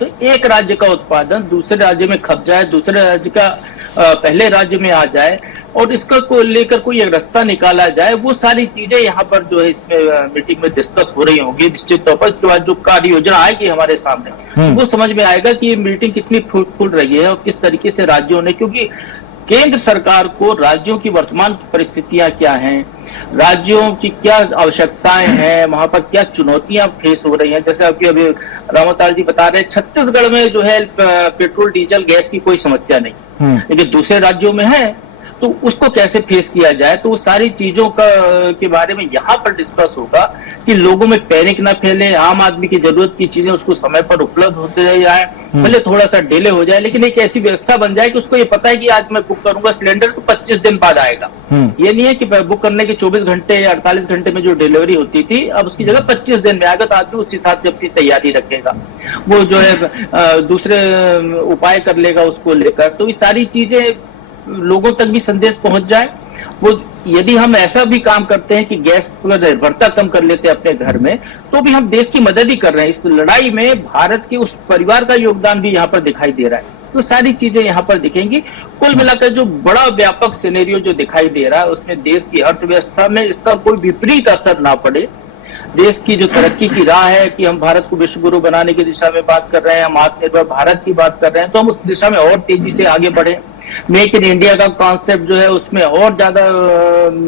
तो एक राज्य का उत्पादन दूसरे राज्य में खप जाए, दूसरे राज्य का पहले राज्य में आ जाए, और इसका को लेकर कोई एक रास्ता निकाला जाए। वो सारी चीजें यहाँ पर जो है इसमें मीटिंग में डिस्कस हो रही होंगी निश्चित तौर पर। इसके बाद जो कार्य योजना आएगी हमारे सामने वो समझ में आएगा कि ये मीटिंग कितनी फ्रूटफुल रही है और किस तरीके से राज्यों ने, क्योंकि केंद्र सरकार को राज्यों की वर्तमान परिस्थितियां क्या हैं, राज्यों की क्या आवश्यकताएं हैं, वहां पर क्या चुनौतियां फेस हो रही हैं। जैसे अभी रामोताल जी बता रहे हैं छत्तीसगढ़ में जो है पेट्रोल डीजल गैस की कोई समस्या नहीं, लेकिन दूसरे राज्यों में है, तो उसको कैसे फेस किया जाए। तो वो सारी चीजों के बारे में यहाँ पर डिस्कस होगा कि लोगों में पैनिक ना फैले, आम आदमी की जरूरत की चीजें उसको समय पर उपलब्ध होते जाए, भले थोड़ा सा डिले हो जाए, लेकिन एक ऐसी व्यवस्था बन जाए कि उसको ये पता है कि आज मैं बुक करूंगा सिलेंडर तो 25 दिन बाद आएगा। ये नहीं है कि बुक करने के 24 घंटे या 48 घंटे में जो डिलीवरी होती थी अब उसकी जगह 25 दिन में आएगा, तो आदमी उस हिसाब से अपनी तैयारी रखेगा, वो जो है दूसरे उपाय कर लेगा उसको लेकर। तो ये सारी चीजें लोगों तक भी संदेश पहुंच जाए। वो यदि हम ऐसा भी काम करते हैं कि गैस पर निर्भरता कम कर लेते हैं अपने घर में, तो भी हम देश की मदद ही कर रहे हैं। इस लड़ाई में भारत के उस परिवार का योगदान भी यहाँ पर दिखाई दे रहा है। तो सारी चीजें यहाँ पर दिखेंगी। कुल मिलाकर जो बड़ा व्यापक सिनेरियो जो दिखाई दे रहा है उसमें देश की अर्थव्यवस्था में इसका कोई विपरीत असर ना पड़े। देश की जो तरक्की की राह है कि हम भारत को विश्व गुरु बनाने की दिशा में बात कर रहे हैं, हम आत्मनिर्भर भारत की बात कर रहे हैं, तो हम उस दिशा में और तेजी से आगे बढ़े। मेक इन इंडिया का कॉन्सेप्ट जो है उसमें और ज्यादा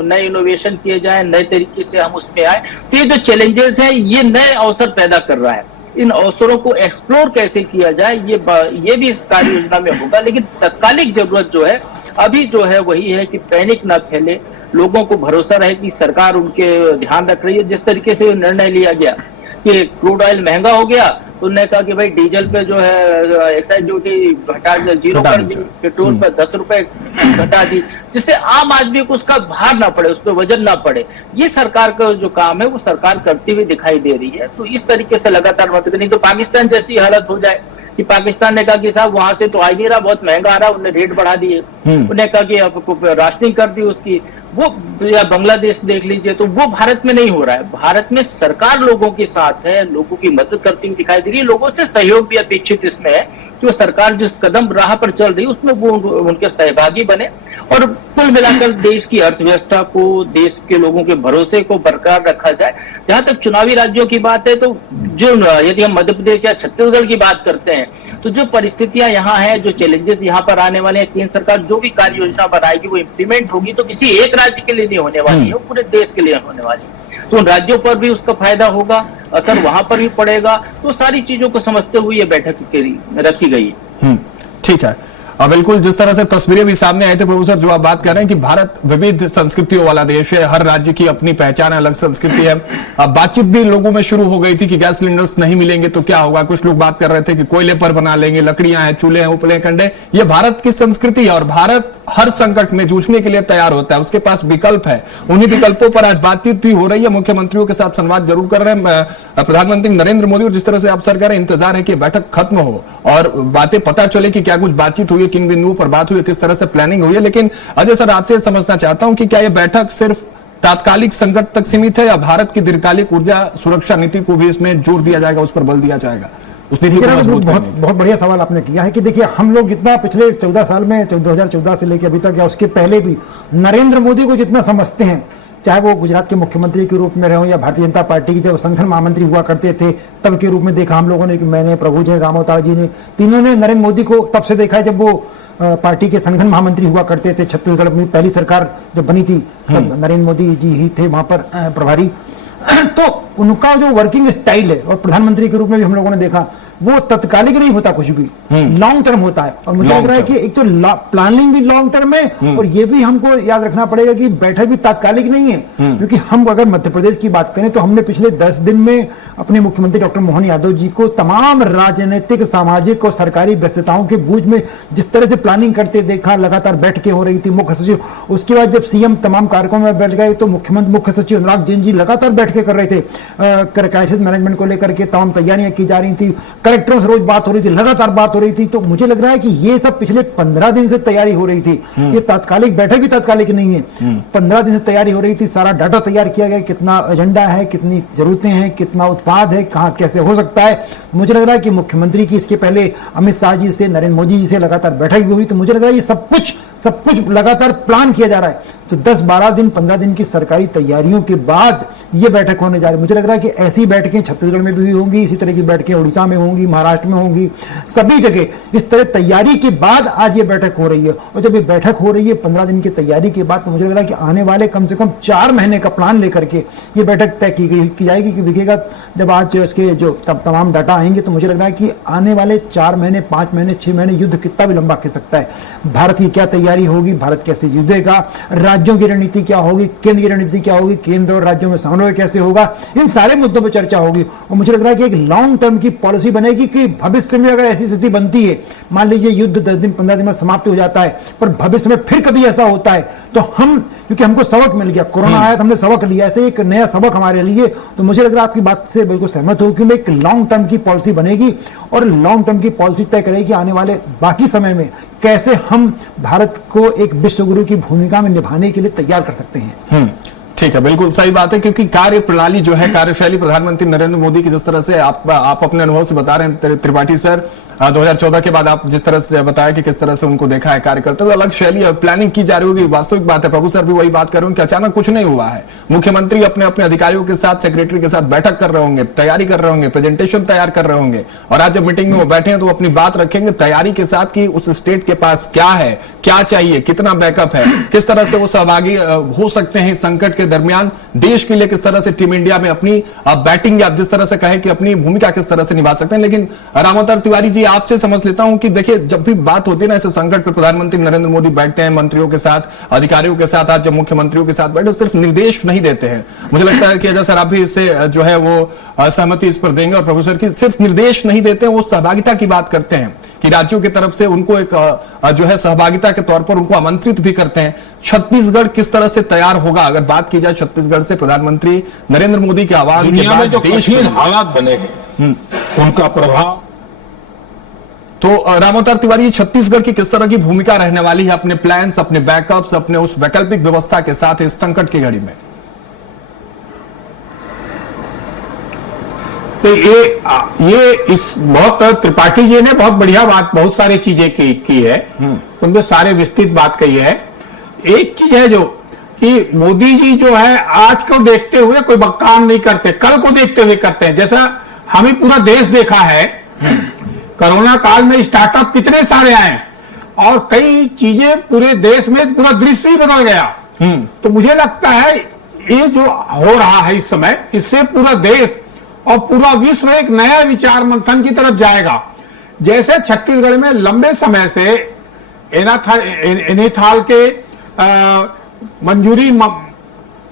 नए इनोवेशन किए जाए, नए तरीके से हम उसमें आए। तो ये जो चैलेंजेस हैं ये नए अवसर पैदा कर रहा है। इन अवसरों को एक्सप्लोर कैसे किया जाए ये भी इस कार्य योजना में होगा। लेकिन तत्कालिक जरूरत जो है अभी जो है वही है कि पैनिक ना फैले, लोगों को भरोसा रहे कि सरकार उनके ध्यान रख रही है। जिस तरीके से निर्णय लिया गया कि क्रूड ऑयल महंगा हो गया, उन्होंने कहा कि भाई डीजल पे जो है एक्साइज ड्यूटी घटा 0 कर दी, पेट्रोल पर 10 रुपए घटा दी, जिससे आम आदमी को उसका भार ना पड़े, उस पर वजन ना पड़े। ये सरकार का जो काम है वो सरकार करती हुई दिखाई दे रही है। तो इस तरीके से लगातार मत, नहीं तो पाकिस्तान जैसी हालत हो जाए कि पाकिस्तान ने कहा कि साहब वहां से तो आ नहीं रहा, बहुत महंगा आ रहा, उन्होंने रेट बढ़ा दिए, उन्होंने कहा कि आपको राशनिंग कर दी उसकी, वो या बांग्लादेश देख लीजिए। तो वो भारत में नहीं हो रहा है। भारत में सरकार लोगों के साथ है, लोगों की मदद करती हुई दिखाई दे रही है, लोगों से सहयोग भी अपेक्षित इसमें है कि वो सरकार जिस कदम राह पर चल रही है उसमें वो उनके सहभागी बने और कुल मिलाकर देश की अर्थव्यवस्था को, देश के लोगों के भरोसे को बरकरार रखा जाए। जहां तक चुनावी राज्यों की बात है तो जो यदि हम मध्य प्रदेश या छत्तीसगढ़ की बात करते हैं तो जो परिस्थितियां यहाँ हैं, जो चैलेंजेस यहाँ पर आने वाले हैं, केंद्र सरकार जो भी कार्य योजना बनाएगी वो इम्प्लीमेंट होगी तो किसी एक राज्य के लिए नहीं होने वाली है, वो पूरे देश के लिए होने वाली है। तो उन राज्यों पर भी उसका फायदा होगा, असर वहां पर भी पड़ेगा। तो सारी चीजों को समझते हुए ये बैठक रखी गई है। ठीक है। अब बिल्कुल जिस तरह से तस्वीरें भी सामने आई थी प्रोफेसर, जो आप बात कर रहे हैं कि भारत विविध संस्कृतियों वाला देश है, हर राज्य की अपनी पहचान है, अलग संस्कृति है। अब बातचीत भी लोगों में शुरू हो गई थी कि गैस सिलेंडर्स नहीं मिलेंगे तो क्या होगा। कुछ लोग बात कर रहे थे कि कोयले पर बना लेंगे, लकड़ियां हैं, चूल्हे हैं, उपले कंडे। ये भारत की संस्कृति है और भारत हर संकट में जूझने के लिए तैयार होता है, उसके पास विकल्प है। उन्हीं विकल्पों पर आज बातचीत भी हो रही है। मुख्यमंत्रियों के साथ संवाद जरूर कर रहे हैं प्रधानमंत्री नरेंद्र मोदी। और जिस तरह से आप सर कह रहे हैं, इंतजार है कि बैठक खत्म हो और बातें पता चले कि क्या कुछ बातचीत हुई है, किन बिंदुओं पर बात हुई है, किस तरह से प्लानिंग हुई है। लेकिन अजय सर, आपसे समझना चाहता हूं कि क्या यह बैठक सिर्फ तात्कालिक संकट तक सीमित है या भारत की दीर्घकालिक ऊर्जा सुरक्षा नीति को भी इसमें जोर दिया जाएगा, उस पर बल दिया जाएगा? उस नीति को मजबूत बहुत बहुत बढ़िया सवाल आपने किया है कि देखिए हम लोग जितना पिछले 14 साल में 2014 से लेकर अभी तक या उसके पहले भी नरेंद्र मोदी को जितना समझते हैं, चाहे वो गुजरात के मुख्यमंत्री के रूप में रहे या भारतीय जनता पार्टी के जब संगठन महामंत्री हुआ करते थे तब के रूप में देखा हम लोगों ने, कि मैंने, प्रभु जी, रामोताल जी ने, तीनों ने नरेंद्र मोदी को तब से देखा है जब वो पार्टी के संगठन महामंत्री हुआ करते थे। छत्तीसगढ़ में पहली सरकार जब बनी थी तब नरेंद्र मोदी जी ही थे वहां पर प्रभारी। तो उनका जो वर्किंग स्टाइल है और प्रधानमंत्री के रूप में भी हम लोगों ने देखा वो तत्कालिक नहीं होता, कुछ भी लॉन्ग टर्म होता है। और मुझे लग रहा है कि एक तो प्लानिंग भी लॉन्ग टर्म है और ये भी हमको याद रखना पड़ेगा कि बैठक भी तात्कालिक नहीं है। क्योंकि हम अगर मध्य प्रदेश की बात करें तो हमने पिछले 10 दिन में अपने मुख्यमंत्री डॉक्टर मोहन यादव जी को तमाम राजनीतिक, सामाजिक और सरकारी व्यस्तताओं के बीच में जिस तरह से प्लानिंग करते देखा, लगातार बैठकें हो रही थी मुख्य सचिव। उसके बाद जब सीएम तमाम कार्यक्रमों में बैठ गए तो मुख्य सचिव अनुराग जैन जी लगातार बैठकें कर रहे थे, क्राइसिस मैनेजमेंट को लेकर के तमाम तैयारियां की जा रही थी, कलेक्टरों से रोज बात हो रही थी, लगातार बात हो रही थी। तो मुझे लग रहा है कि ये सब पिछले 15 दिन से तैयारी हो रही थी। ये तात्कालिक बैठक भी तात्कालिक नहीं है, 15 दिन से तैयारी हो रही थी। सारा डाटा तैयार किया गया, कितना एजेंडा है, कितनी जरूरतें हैं, कितना उत्पाद है, कहां कैसे हो सकता है। मुझे लग रहा है कि मुख्यमंत्री की इसके पहले अमित शाह जी से, नरेंद्र मोदी जी से लगातार बैठक भी हुई। तो मुझे लग रहा है ये सब कुछ सब कुछ लगातार प्लान किया जा रहा है। तो 10-12 दिन 15 दिन की सरकारी तैयारियों के बाद ये बैठक होने जा रही है। मुझे लग रहा है कि ऐसी बैठकें छत्तीसगढ़ में भी होंगी, इसी तरह की बैठकें उड़ीसा में होंगी, महाराष्ट्र में होंगी, सभी जगह इस तरह तैयारी के बाद आज ये बैठक हो रही है। और जब ये बैठक हो रही है 15 दिन की तैयारी के बाद, तो मुझे लग रहा है कि आने वाले कम से कम 4 महीने का प्लान लेकर के ये बैठक तय की जाएगी। कि दिखेगा जब आज इसके जो तमाम डाटा आएंगे, तो मुझे लग रहा है कि आने वाले 4 महीने, 5 महीने, 6 महीने युद्ध कितना भी लंबा खिंच सकता है। भारत की क्या तैयारी होगी, भारत कैसे युद्धेगा, राज्यों की रणनीति क्या होगी, केंद्र की रणनीति क्या होगी, केंद्र और राज्यों में समन्वय कैसे होगा, इन सारे मुद्दों पर चर्चा होगी। और मुझे लग रहा है कि एक लॉन्ग टर्म की पॉलिसी बनेगी कि भविष्य में अगर ऐसी स्थिति बनती है, मान लीजिए युद्ध 10 दिन 15 दिन में समाप्त हो जाता है, पर भविष्य में फिर कभी ऐसा होता है, तो हम, क्योंकि हमको सबक मिल गया, कोरोना आया तो हमने सबक लिया, ऐसे एक नया सबक हमारे लिए। तो मुझे लग रहा है आपकी बात से बिल्कुल सहमत हूं कि एक लॉन्ग टर्म की पॉलिसी बनेगी और लॉन्ग टर्म की पॉलिसी तय करेगी आने वाले बाकी समय में कैसे हम भारत को एक विश्व गुरु की भूमिका में निभाने के लिए तैयार कर सकते हैं। ठीक है, बिल्कुल सही बात है, क्योंकि कार्य प्रणाली जो है, कार्यशैली प्रधानमंत्री नरेंद्र मोदी की जिस तरह से आप अपने अनुभव से बता रहे हैं त्रिपाठी सर, 2014 के बाद आप जिस तरह से बताया कि किस तरह से उनको देखा है कार्य करते हुए, अलग शैली और प्लानिंग की जा रही होगी। वास्तविक बात है, प्रभु सर भी वही बात कर रहे हैं कि अचानक कुछ नहीं हुआ है। मुख्यमंत्री अपने अपने अधिकारियों के साथ, सेक्रेटरी के साथ बैठक कर रहे होंगे, तैयारी कर रहे होंगे, प्रेजेंटेशन तैयार कर रहे होंगे, और आज जब मीटिंग में वो बैठे हैं तो अपनी बात रखेंगे तैयारी के साथ कि उस स्टेट के पास क्या है, क्या चाहिए, कितना बैकअप है, किस तरह से वो सहभागी हो सकते हैं संकट के दरमियान, देश के लिए किस तरह से टीम इंडिया में अपनी बैटिंग, आप जिस तरह से कहे कि अपनी भूमिका किस तरह से निभा सकते हैं। लेकिन रामोतर तिवारी जी, आपसे समझ लेता हूं कि देखिए, जब भी बात होती है ना ऐसे संकट पर, प्रधानमंत्री नरेंद्र मोदी बैठते हैं मंत्रियों के साथ, अधिकारियों के साथ, आज जब मुख्यमंत्रियों के साथ बैठे, सिर्फ निर्देश नहीं देते हैं। मुझे लगता है कि अजय सर आप भी इससे जो है वो सहमति इस पर देंगे, और प्रोफेसर की सिर्फ निर्देश नहीं देते हैं, वो सहभागिता की बात करते हैं कि राज्यों की तरफ से उनको एक जो है सहभागिता के तौर पर उनको आमंत्रित भी करते हैं। छत्तीसगढ़ किस तरह से तैयार होगा, अगर बात की जाए छत्तीसगढ़ से, प्रधानमंत्री नरेंद्र मोदी के आह्वान के बाद जो देश कठिन हालात बने हैं उनका प्रभाव, तो रामोतर तिवारी, छत्तीसगढ़ की किस तरह की भूमिका रहने वाली है अपने प्लान्स, अपने बैकअप्स, अपने उस वैकल्पिक व्यवस्था के साथ इस संकट की घड़ी में? तो ये इस बहुत त्रिपाठी जी ने बहुत बढ़िया बात, बहुत सारी चीजें की है, उनमें सारे विस्तृत बात कही है। एक चीज है जो कि मोदी जी जो है आज को देखते हुए कोई काम नहीं करते, कल को देखते हुए करते हैं। जैसा हमें पूरा देश देखा है, कोरोना काल में स्टार्टअप कितने सारे आए और कई चीजें पूरे देश में, पूरा दृश्य ही बदल गया। तो मुझे लगता है ये जो हो रहा है इस समय, इससे पूरा देश और पूरा विश्व एक नया विचार मंथन की तरफ जाएगा। जैसे छत्तीसगढ़ में लंबे समय से एनेथाल के मंजूरी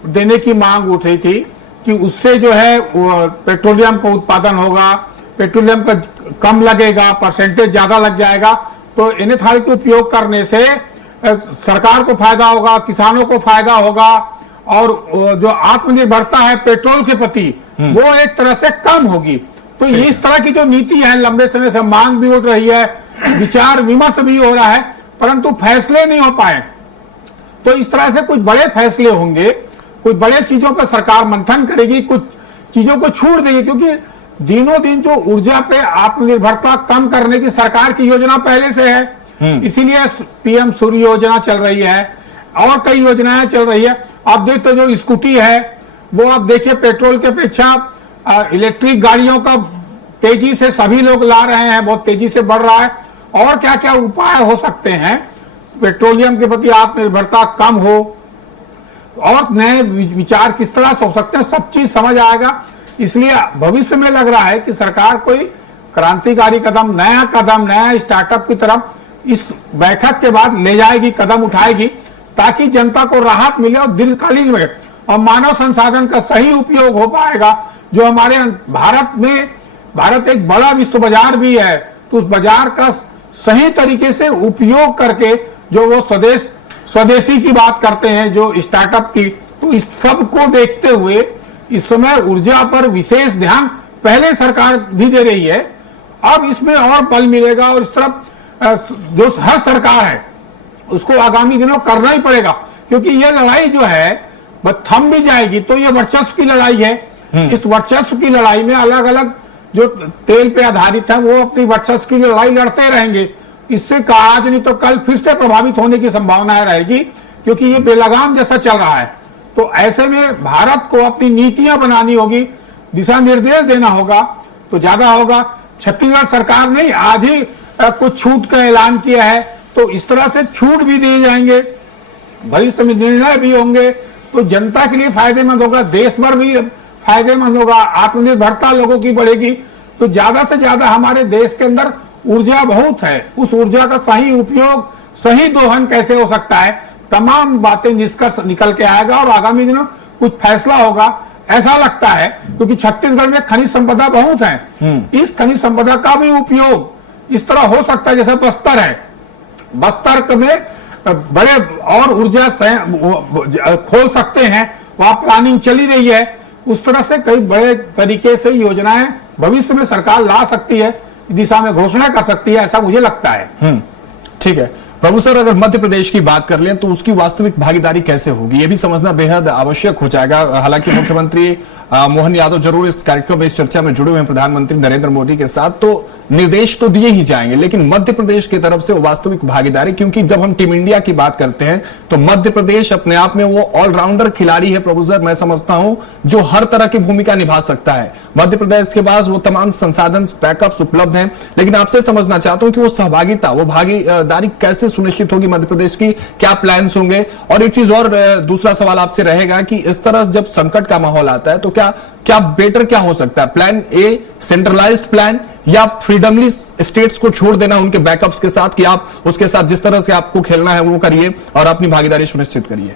देने की मांग उठ रही थी कि उससे जो है पेट्रोलियम का उत्पादन होगा, पेट्रोलियम का कम लगेगा, परसेंटेज ज्यादा लग जाएगा, तो एनेथाल के उपयोग करने से सरकार को फायदा होगा, किसानों को फायदा होगा, और जो आत्मनिर्भरता है पेट्रोल के प्रति वो एक तरह से कम होगी। तो इस तरह की जो नीति है, लंबे समय से मांग भी उठ रही है, विचार विमर्श भी हो रहा है, परंतु फैसले नहीं हो पाए। तो इस तरह से कुछ बड़े फैसले होंगे, कुछ बड़े चीजों पर सरकार मंथन करेगी, कुछ चीजों को छूट देगी, क्योंकि दिनों दिन जो ऊर्जा पे आत्मनिर्भरता कम करने की सरकार की योजना पहले से है, इसीलिए पीएम सूर्य योजना चल रही है और कई योजनाएं चल रही है। आप देखते जो स्कूटी है वो आप देखिए पेट्रोल के अपेक्षा इलेक्ट्रिक गाड़ियों का तेजी से सभी लोग ला रहे हैं, बहुत तेजी से बढ़ रहा है। और क्या क्या उपाय हो सकते हैं पेट्रोलियम के प्रति आत्मनिर्भरता कम हो, और नए विचार किस तरह से हो सकते हैं, सब चीज समझ आएगा। इसलिए भविष्य में लग रहा है कि सरकार कोई क्रांतिकारी कदम, नया स्टार्टअप की तरफ इस बैठक के बाद ले जाएगी, कदम उठाएगी, ताकि जनता को राहत मिले और दीर्घकालीन में और मानव संसाधन का सही उपयोग हो पाएगा। जो हमारे भारत में, भारत एक बड़ा विश्व बाजार भी है, तो उस बाजार का सही तरीके से उपयोग करके जो वो स्वदेशी की बात करते हैं, जो स्टार्टअप की, तो इस सब को देखते हुए इस समय ऊर्जा पर विशेष ध्यान पहले सरकार भी दे रही है, अब इसमें और बल मिलेगा। और इस तरफ जो हर सरकार है उसको आगामी दिनों करना ही पड़ेगा, क्योंकि ये लड़ाई जो है वह थम भी जाएगी तो ये वर्चस्व की लड़ाई है। इस वर्चस्व की लड़ाई में अलग अलग जो तेल पे आधारित है वो अपनी वर्चस्व की लड़ाई लड़ते रहेंगे, इससे का आज नहीं तो कल फिर से प्रभावित होने की संभावना रहेगी, क्योंकि ये बेलगाम जैसा चल रहा है। तो ऐसे में भारत को अपनी नीतियां बनानी होगी, दिशा निर्देश देना होगा तो ज्यादा होगा। छत्तीसगढ़ सरकार ने आज ही कुछ छूट का ऐलान किया है, तो इस तरह से छूट भी दिए जाएंगे, भविष्य में निर्णय भी होंगे, तो जनता के लिए फायदेमंद होगा, देश भर भी फायदेमंद होगा, आत्मनिर्भरता लोगों की बढ़ेगी। तो ज्यादा से ज्यादा हमारे देश के अंदर ऊर्जा बहुत है, उस ऊर्जा का सही उपयोग, सही दोहन कैसे हो सकता है, तमाम बातें निष्कर्ष निकल के आएगा और आगामी दिनों कुछ फैसला होगा ऐसा लगता है, क्योंकि छत्तीसगढ़ में खनिज संपदा बहुत है। इस खनिज संपदा का भी उपयोग इस तरह हो सकता है जैसे बस्तर है, बस्तर में बड़े और ऊर्जा खोल सकते हैं, वहां प्लानिंग चली रही है। उस तरह से कई बड़े तरीके से योजनाएं भविष्य में सरकार ला सकती है, दिशा में घोषणा कर सकती है, ऐसा मुझे लगता है। ठीक है प्रभु सर, अगर मध्य प्रदेश की बात कर लें तो उसकी वास्तविक भागीदारी कैसे होगी, ये भी समझना बेहद आवश्यक हो जाएगा। हालांकि मुख्यमंत्री मोहन यादव जरूर इस कार्यक्रम में, इस चर्चा में जुड़े हुए हैं प्रधानमंत्री नरेंद्र मोदी के साथ, तो निर्देश तो दिए ही जाएंगे, लेकिन मध्य प्रदेश की तरफ से वास्तविक भागीदारी, क्योंकि जब हम टीम इंडिया की बात करते हैं तो मध्य प्रदेश अपने आप में वो ऑलराउंडर खिलाड़ी है प्रभु सर, मैं समझता हूं, जो हर तरह की भूमिका निभा सकता है। मध्य प्रदेश के पास वो तमाम संसाधन, बैकअप्स उपलब्ध हैं, लेकिन आपसे समझना चाहता हूं कि वो सहभागिता, वो भागीदारी कैसे सुनिश्चित होगी मध्य प्रदेश की, क्या प्लान्स होंगे? और एक चीज और, दूसरा सवाल आपसे रहेगा कि इस तरह जब संकट का माहौल आता है तो क्या बेटर क्या हो सकता है? प्लान ए सेंट्रलाइज्ड प्लान या फ्रीडमली स्टेट्स को छोड़ देना उनके बैकअप्स के साथ कि आप उसके साथ जिस तरह से आपको खेलना है वो करिए और अपनी भागीदारी सुनिश्चित करिए?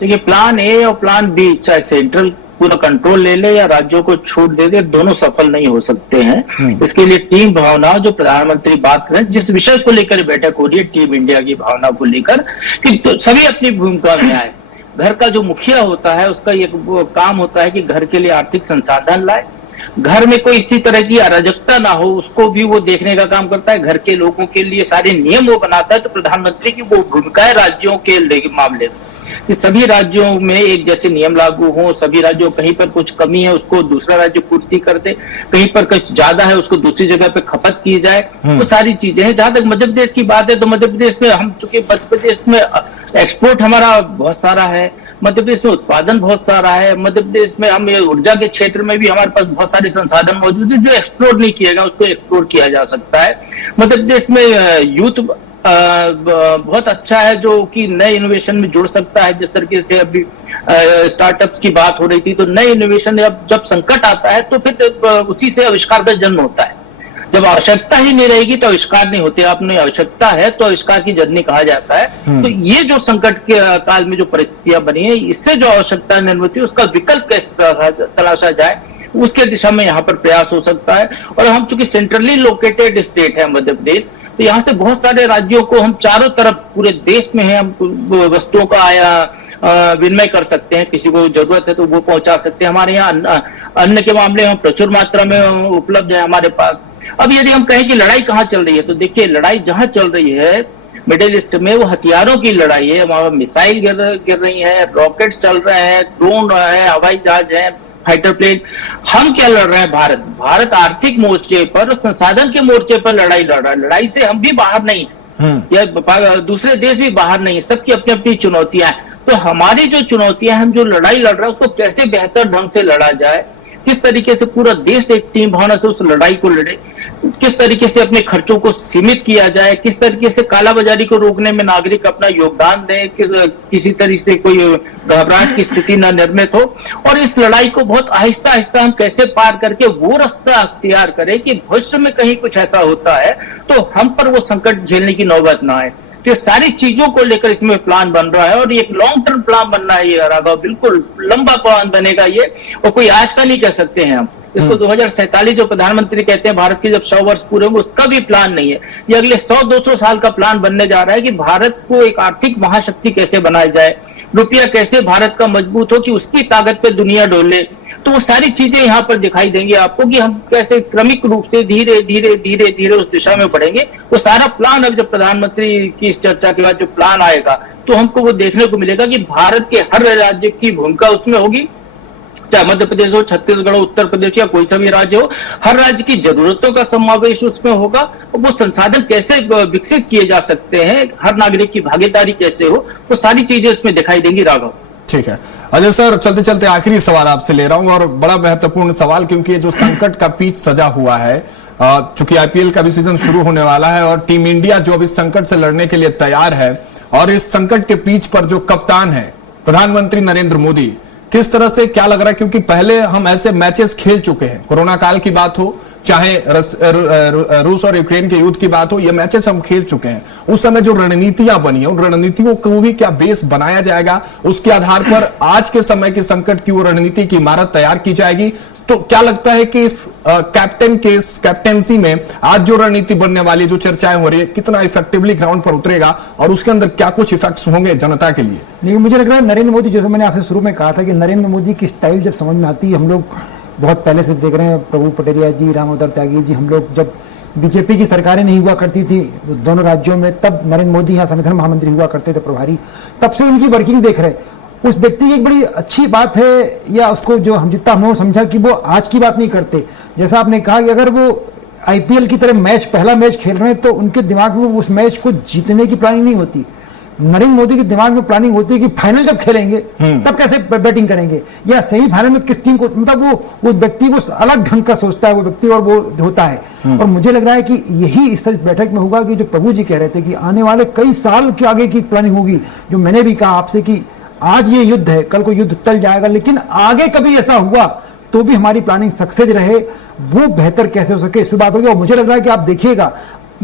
देखिए, प्लान ए और प्लान बी, चाहे सेंट्रल पूरा कंट्रोल ले ले या राज्यों को छूट दे दे, दोनों सफल नहीं हो सकते हैं। इसके लिए टीम भावना, जो प्रधानमंत्री बात करें, जिस विषय को लेकर बैठक हो रही है टीम इंडिया की भावना को लेकर, कि तो सभी अपनी भूमिका में आए। घर का जो मुखिया होता है उसका ये काम होता है कि घर के लिए आर्थिक संसाधन लाए, घर में कोई इसी तरह की अराजकता ना हो उसको भी वो देखने का काम करता है, घर के लोगों के लिए सारे नियम वो बनाता है। तो प्रधानमंत्री की वो भूमिका है राज्यों के मामले में कि सभी राज्यों में एक जैसे नियम लागू हो, सभी राज्यों कहीं पर कुछ कमी है उसको दूसरा राज्य पूर्ति कर दे, कहीं पर कुछ ज्यादा है उसको दूसरी जगह पे खपत की जाए, वो सारी चीजें हैं। जहां तक मध्य प्रदेश की बात है तो मध्य प्रदेश में हम, चूंकि मध्य प्रदेश में एक्सपोर्ट हमारा बहुत सारा है, मध्य प्रदेश में उत्पादन बहुत सारा है, मध्य प्रदेश में हम ऊर्जा के क्षेत्र में भी हमारे पास बहुत सारे संसाधन मौजूद है जो एक्सप्लोर नहीं किया गया, उसको एक्सप्लोर किया जा सकता है। मध्य प्रदेश में यूथ बहुत अच्छा है जो कि नए इनोवेशन में जुड़ सकता है। जिस तरीके से अभी स्टार्टअप्स की बात हो रही थी, तो नए इनोवेशन जब संकट आता है तो फिर उसी से आविष्कार का जन्म होता है। जब आवश्यकता ही नहीं रहेगी तो आविष्कार नहीं होते, आपने आवश्यकता है तो आविष्कार की जननी कहा जाता है। तो ये जो संकट के काल में जो परिस्थितियां बनी है, इससे जो आवश्यकता निर्मित होती है उसका विकल्प कैसे तलाशा जाए, उसके दिशा में यहाँ पर प्रयास हो सकता है। और हम चूंकि सेंट्रली लोकेटेड स्टेट है मध्य प्रदेश, तो यहाँ से बहुत सारे राज्यों को हम चारों तरफ पूरे देश में है, हम वस्तुओं का विनिमय कर सकते हैं, किसी को जरूरत है तो वो पहुंचा सकते हैं। हमारे यहाँ अन्न के मामले में प्रचुर मात्रा में उपलब्ध है हमारे पास। अब यदि हम कहें कि लड़ाई कहाँ चल रही है, तो देखिए लड़ाई जहां चल रही है मिडिल ईस्ट में, वो हथियारों की लड़ाई है। वहां मिसाइल गिर रही है, रॉकेट्स चल रहे हैं, ड्रोन है, हवाई जहाज है, फाइटर प्लेन। हम क्या लड़ रहे हैं? भारत आर्थिक मोर्चे पर, संसाधन के मोर्चे पर लड़ाई लड़ रहा है। लड़ाई से हम भी बाहर नहीं या दूसरे देश भी बाहर नहीं, सबकी अपनी अपनी चुनौतियां हैं। तो हमारी जो चुनौतियां, हम जो लड़ाई लड़ रहे हैं उसको कैसे बेहतर ढंग से लड़ा जाए, किस तरीके से पूरा देश एक टीम भावना से उस लड़ाई को लड़े, किस तरीके से अपने खर्चों को सीमित किया जाए, किस तरीके से कालाबाजारी को रोकने में नागरिक अपना योगदान दे, किसी तरीके से कोई घबराहट की स्थिति न निर्मित हो, और इस लड़ाई को बहुत आहिस्ता आहिस्ता हम कैसे पार करके वो रास्ता अख्तियार करें कि भविष्य में कहीं कुछ ऐसा होता है तो हम पर वो संकट झेलने की नौबत ना आए। तो सारी चीजों को लेकर इसमें प्लान बन रहा है और एक लॉन्ग टर्म प्लान बनना है ये राघव, बिल्कुल लंबा प्लान बनेगा ये, और कोई आज का नहीं कह सकते हैं हम इसको। 2047 जो प्रधानमंत्री कहते हैं भारत के जब 100 वर्ष पूरे होंगे, उसका भी प्लान नहीं है। ये अगले 100-200 साल का प्लान बनने जा रहा है कि भारत को एक आर्थिक महाशक्ति कैसे बनाया जाए, रुपया कैसे भारत का मजबूत हो कि उसकी ताकत पे दुनिया डोले। तो वो सारी चीजें यहाँ पर दिखाई देंगी आपको कि हम कैसे क्रमिक रूप से धीरे धीरे धीरे धीरे उस दिशा में बढ़ेंगे। वो सारा प्लान अब जब प्रधानमंत्री की इस चर्चा के बाद जो प्लान आएगा तो हमको वो देखने को मिलेगा कि भारत के हर राज्य की भूमिका उसमें होगी, चाहे मध्य प्रदेश हो, छत्तीसगढ़ हो, उत्तर प्रदेश या कोई सा भी राज्य हो, हर राज्य की जरूरतों का समावेश उसमें होगा। वो संसाधन कैसे विकसित किए जा सकते हैं, हर नागरिक की भागीदारी कैसे हो, वो सारी चीजें इसमें दिखाई देंगी राघव। ठीक है अजय सर, चलते चलते आखिरी सवाल आपसे ले रहा हूं, और बड़ा महत्वपूर्ण सवाल, क्योंकि ये जो संकट का पीच सजा हुआ है, चूंकि आईपीएल का भी सीजन शुरू होने वाला है और टीम इंडिया जो अब इस संकट से लड़ने के लिए तैयार है, और इस संकट के पीच पर जो कप्तान है प्रधानमंत्री नरेंद्र मोदी, किस तरह से क्या लग रहा है? क्योंकि पहले हम ऐसे मैचेस खेल चुके हैं, कोरोना काल की बात हो, चाहे रूस और यूक्रेन के युद्ध की बात हो, ये मैचेस हम खेल चुके हैं। उस समय जो रणनीतियां बनी है, उन रणनीतियों को भी क्या बेस बनाया जाएगा? उसके आधार पर आज के समय के संकट की वो रणनीति की इमारत तैयार की जाएगी। तो क्या लगता है कि इस कैप्टेंसी में आज जो रणनीति बनने वाली, जो चर्चाएं हो रही है, कितना इफेक्टिवली ग्राउंड पर उतरेगा और उसके अंदर क्या कुछ इफेक्ट्स होंगे जनता के लिए? नहीं, मुझे लग रहा है नरेंद्र मोदी, जैसे मैंने आपसे शुरू में कहा था कि नरेंद्र मोदी की स्टाइल जब समझ में आती है, हम लोग बहुत पहले से देख रहे हैं, प्रभु पटेरिया जी, रामोदर त्यागी जी, हम लोग जब बीजेपी की सरकारें नहीं हुआ करती थी दोनों राज्यों में, तब नरेंद्र मोदी यहाँ संगठन महामंत्री हुआ करते थे प्रभारी, तब से उनकी वर्किंग देख रहे। उस व्यक्ति की एक बड़ी अच्छी बात है, या उसको जो हम जितना हमने समझा कि वो आज की बात नहीं करते। जैसा आपने कहा कि अगर वो आईपीएल की तरह मैच, पहला मैच खेल रहे हैं, तो उनके दिमाग में उस मैच को जीतने की प्लानिंग नहीं होती। नरेंद्र मोदी के दिमाग में प्लानिंग होती है कि फाइनल जब खेलेंगे तब कैसे बैटिंग करेंगे, या सेमीफाइनल में किस टीम को, मतलब वो व्यक्ति वो अलग ढंग का सोचता है वो व्यक्ति, और वो होता है। और मुझे लग रहा है कि यही इस बैठक में होगा कि जो प्रभु जी कह रहे थे कि आने वाले कई साल के आगे की प्लानिंग होगी, जो मैंने भी कहा आपसे कि आज ये युद्ध है, कल को युद्ध टल जाएगा, लेकिन आगे कभी ऐसा हुआ तो भी हमारी प्लानिंग सक्सेस रहे, वो बेहतर कैसे हो सके, इस पर बात होगी। और मुझे लग रहा है कि आप देखिएगा,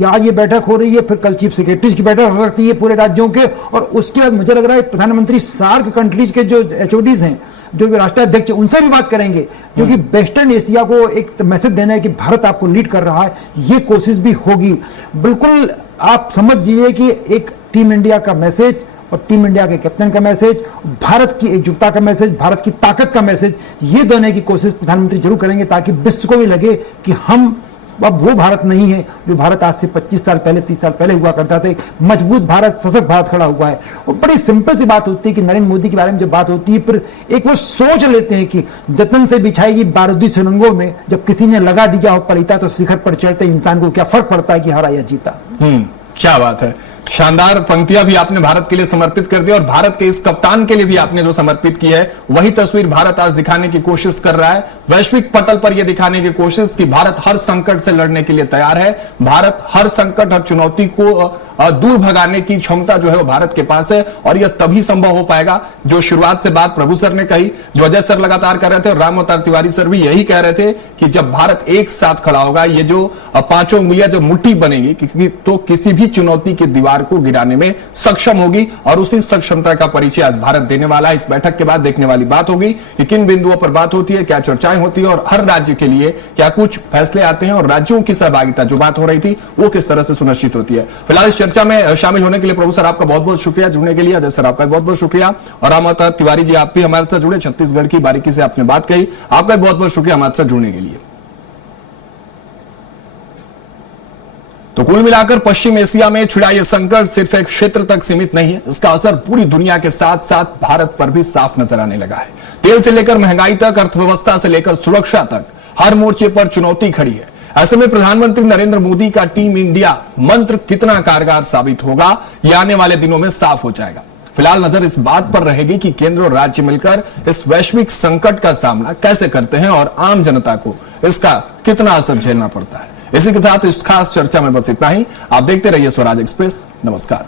आज ये बैठक हो रही है, फिर कल चीफ सेक्रेटरीज की बैठक हो सकती है पूरे राज्यों के, और उसके बाद मुझे लग रहा है प्रधानमंत्री सार्क कंट्रीज के जो एचओडीज हैं, जो राष्ट्राध्यक्ष, उनसे भी बात करेंगे, क्योंकि वेस्टर्न एशिया को एक मैसेज देना है कि भारत आपको लीड कर रहा है, ये कोशिश भी होगी। बिल्कुल आप समझिए कि एक टीम इंडिया का मैसेज और टीम इंडिया के कैप्टन का मैसेज, भारत की एकजुटता का मैसेज, भारत की ताकत का मैसेज, ये देने की कोशिश प्रधानमंत्री जरूर करेंगे, ताकि विश्व को भी लगे कि हम अब वो भारत नहीं है जो भारत आज से 25 साल पहले, 30 साल पहले हुआ करता था। मजबूत भारत, सशक्त भारत खड़ा हुआ है। और बड़ी सिंपल सी बात होती है कि नरेंद्र मोदी के बारे में जब बात होती है, फिर एक वो सोच लेते हैं कि जतन से बिछाई बारूदी सुरंगों में जब किसी ने लगा दिया हो पलीता, तो शिखर पर चढ़ते इंसान को क्या फर्क पड़ता है कि हारा या जीता। क्या बात है, शानदार पंक्तियां भी आपने भारत के लिए समर्पित कर दी, और भारत के इस कप्तान के लिए भी आपने जो समर्पित की है, वही तस्वीर भारत आज दिखाने की कोशिश कर रहा है। वैश्विक पटल पर यह दिखाने की कोशिश कि भारत हर संकट से लड़ने के लिए तैयार है, भारत हर संकट, हर चुनौती को दूर भगाने की क्षमता जो है वो भारत के पास है, और यह तभी संभव हो पाएगा जो शुरुआत से बात प्रभु सर ने कही, जो अजय सर लगातार कर रहे थे, और राम अवतार तिवारी सर भी यही कह रहे थे कि जब भारत एक साथ खड़ा होगा, ये जो पांचों उंगलियां जब मुट्ठी बनेगी, तो किसी भी चुनौती की दीवार को गिराने में सक्षम होगी, और उसी सक्षमता का परिचय आज भारत देने वाला है। इस बैठक के बाद देखने वाली बात होगी कि किन बिंदुओं पर बात होती है, क्या चर्चाएं होती है, और हर राज्य के लिए क्या कुछ फैसले आते हैं, और राज्यों की सहभागिता जो बात हो रही थी वो किस तरह से सुनिश्चित होती है। फिलहाल इस चर्चा में शामिल होने के लिए प्रभु सर आपका बहुत बहुत शुक्रिया, जुड़ने के लिए अजय सर आपका बहुत बहुत शुक्रिया, और राम अवतार तिवारी जी आप भी हमारे साथ जुड़े, छत्तीसगढ़ की बारीकी से आपने बात कही, आपका बहुत बहुत शुक्रिया हमारे साथ जुड़ने के लिए। तो कुल मिलाकर पश्चिम एशिया में छिड़ा यह संकट सिर्फ एक क्षेत्र तक सीमित नहीं है, इसका असर पूरी दुनिया के साथ साथ भारत पर भी साफ नजर आने लगा है। तेल से लेकर महंगाई तक, अर्थव्यवस्था से लेकर सुरक्षा तक, हर मोर्चे पर चुनौती खड़ी है। ऐसे में प्रधानमंत्री नरेंद्र मोदी का टीम इंडिया मंत्र कितना कारगर साबित होगा, यह आने वाले दिनों में साफ हो जाएगा। फिलहाल नजर इस बात पर रहेगी कि केंद्र और राज्य मिलकर इस वैश्विक संकट का सामना कैसे करते हैं, और आम जनता को इसका कितना असर झेलना पड़ता है। इसी के साथ इस खास चर्चा में बस इतना ही। आप देखते रहिए स्वराज एक्सप्रेस। नमस्कार।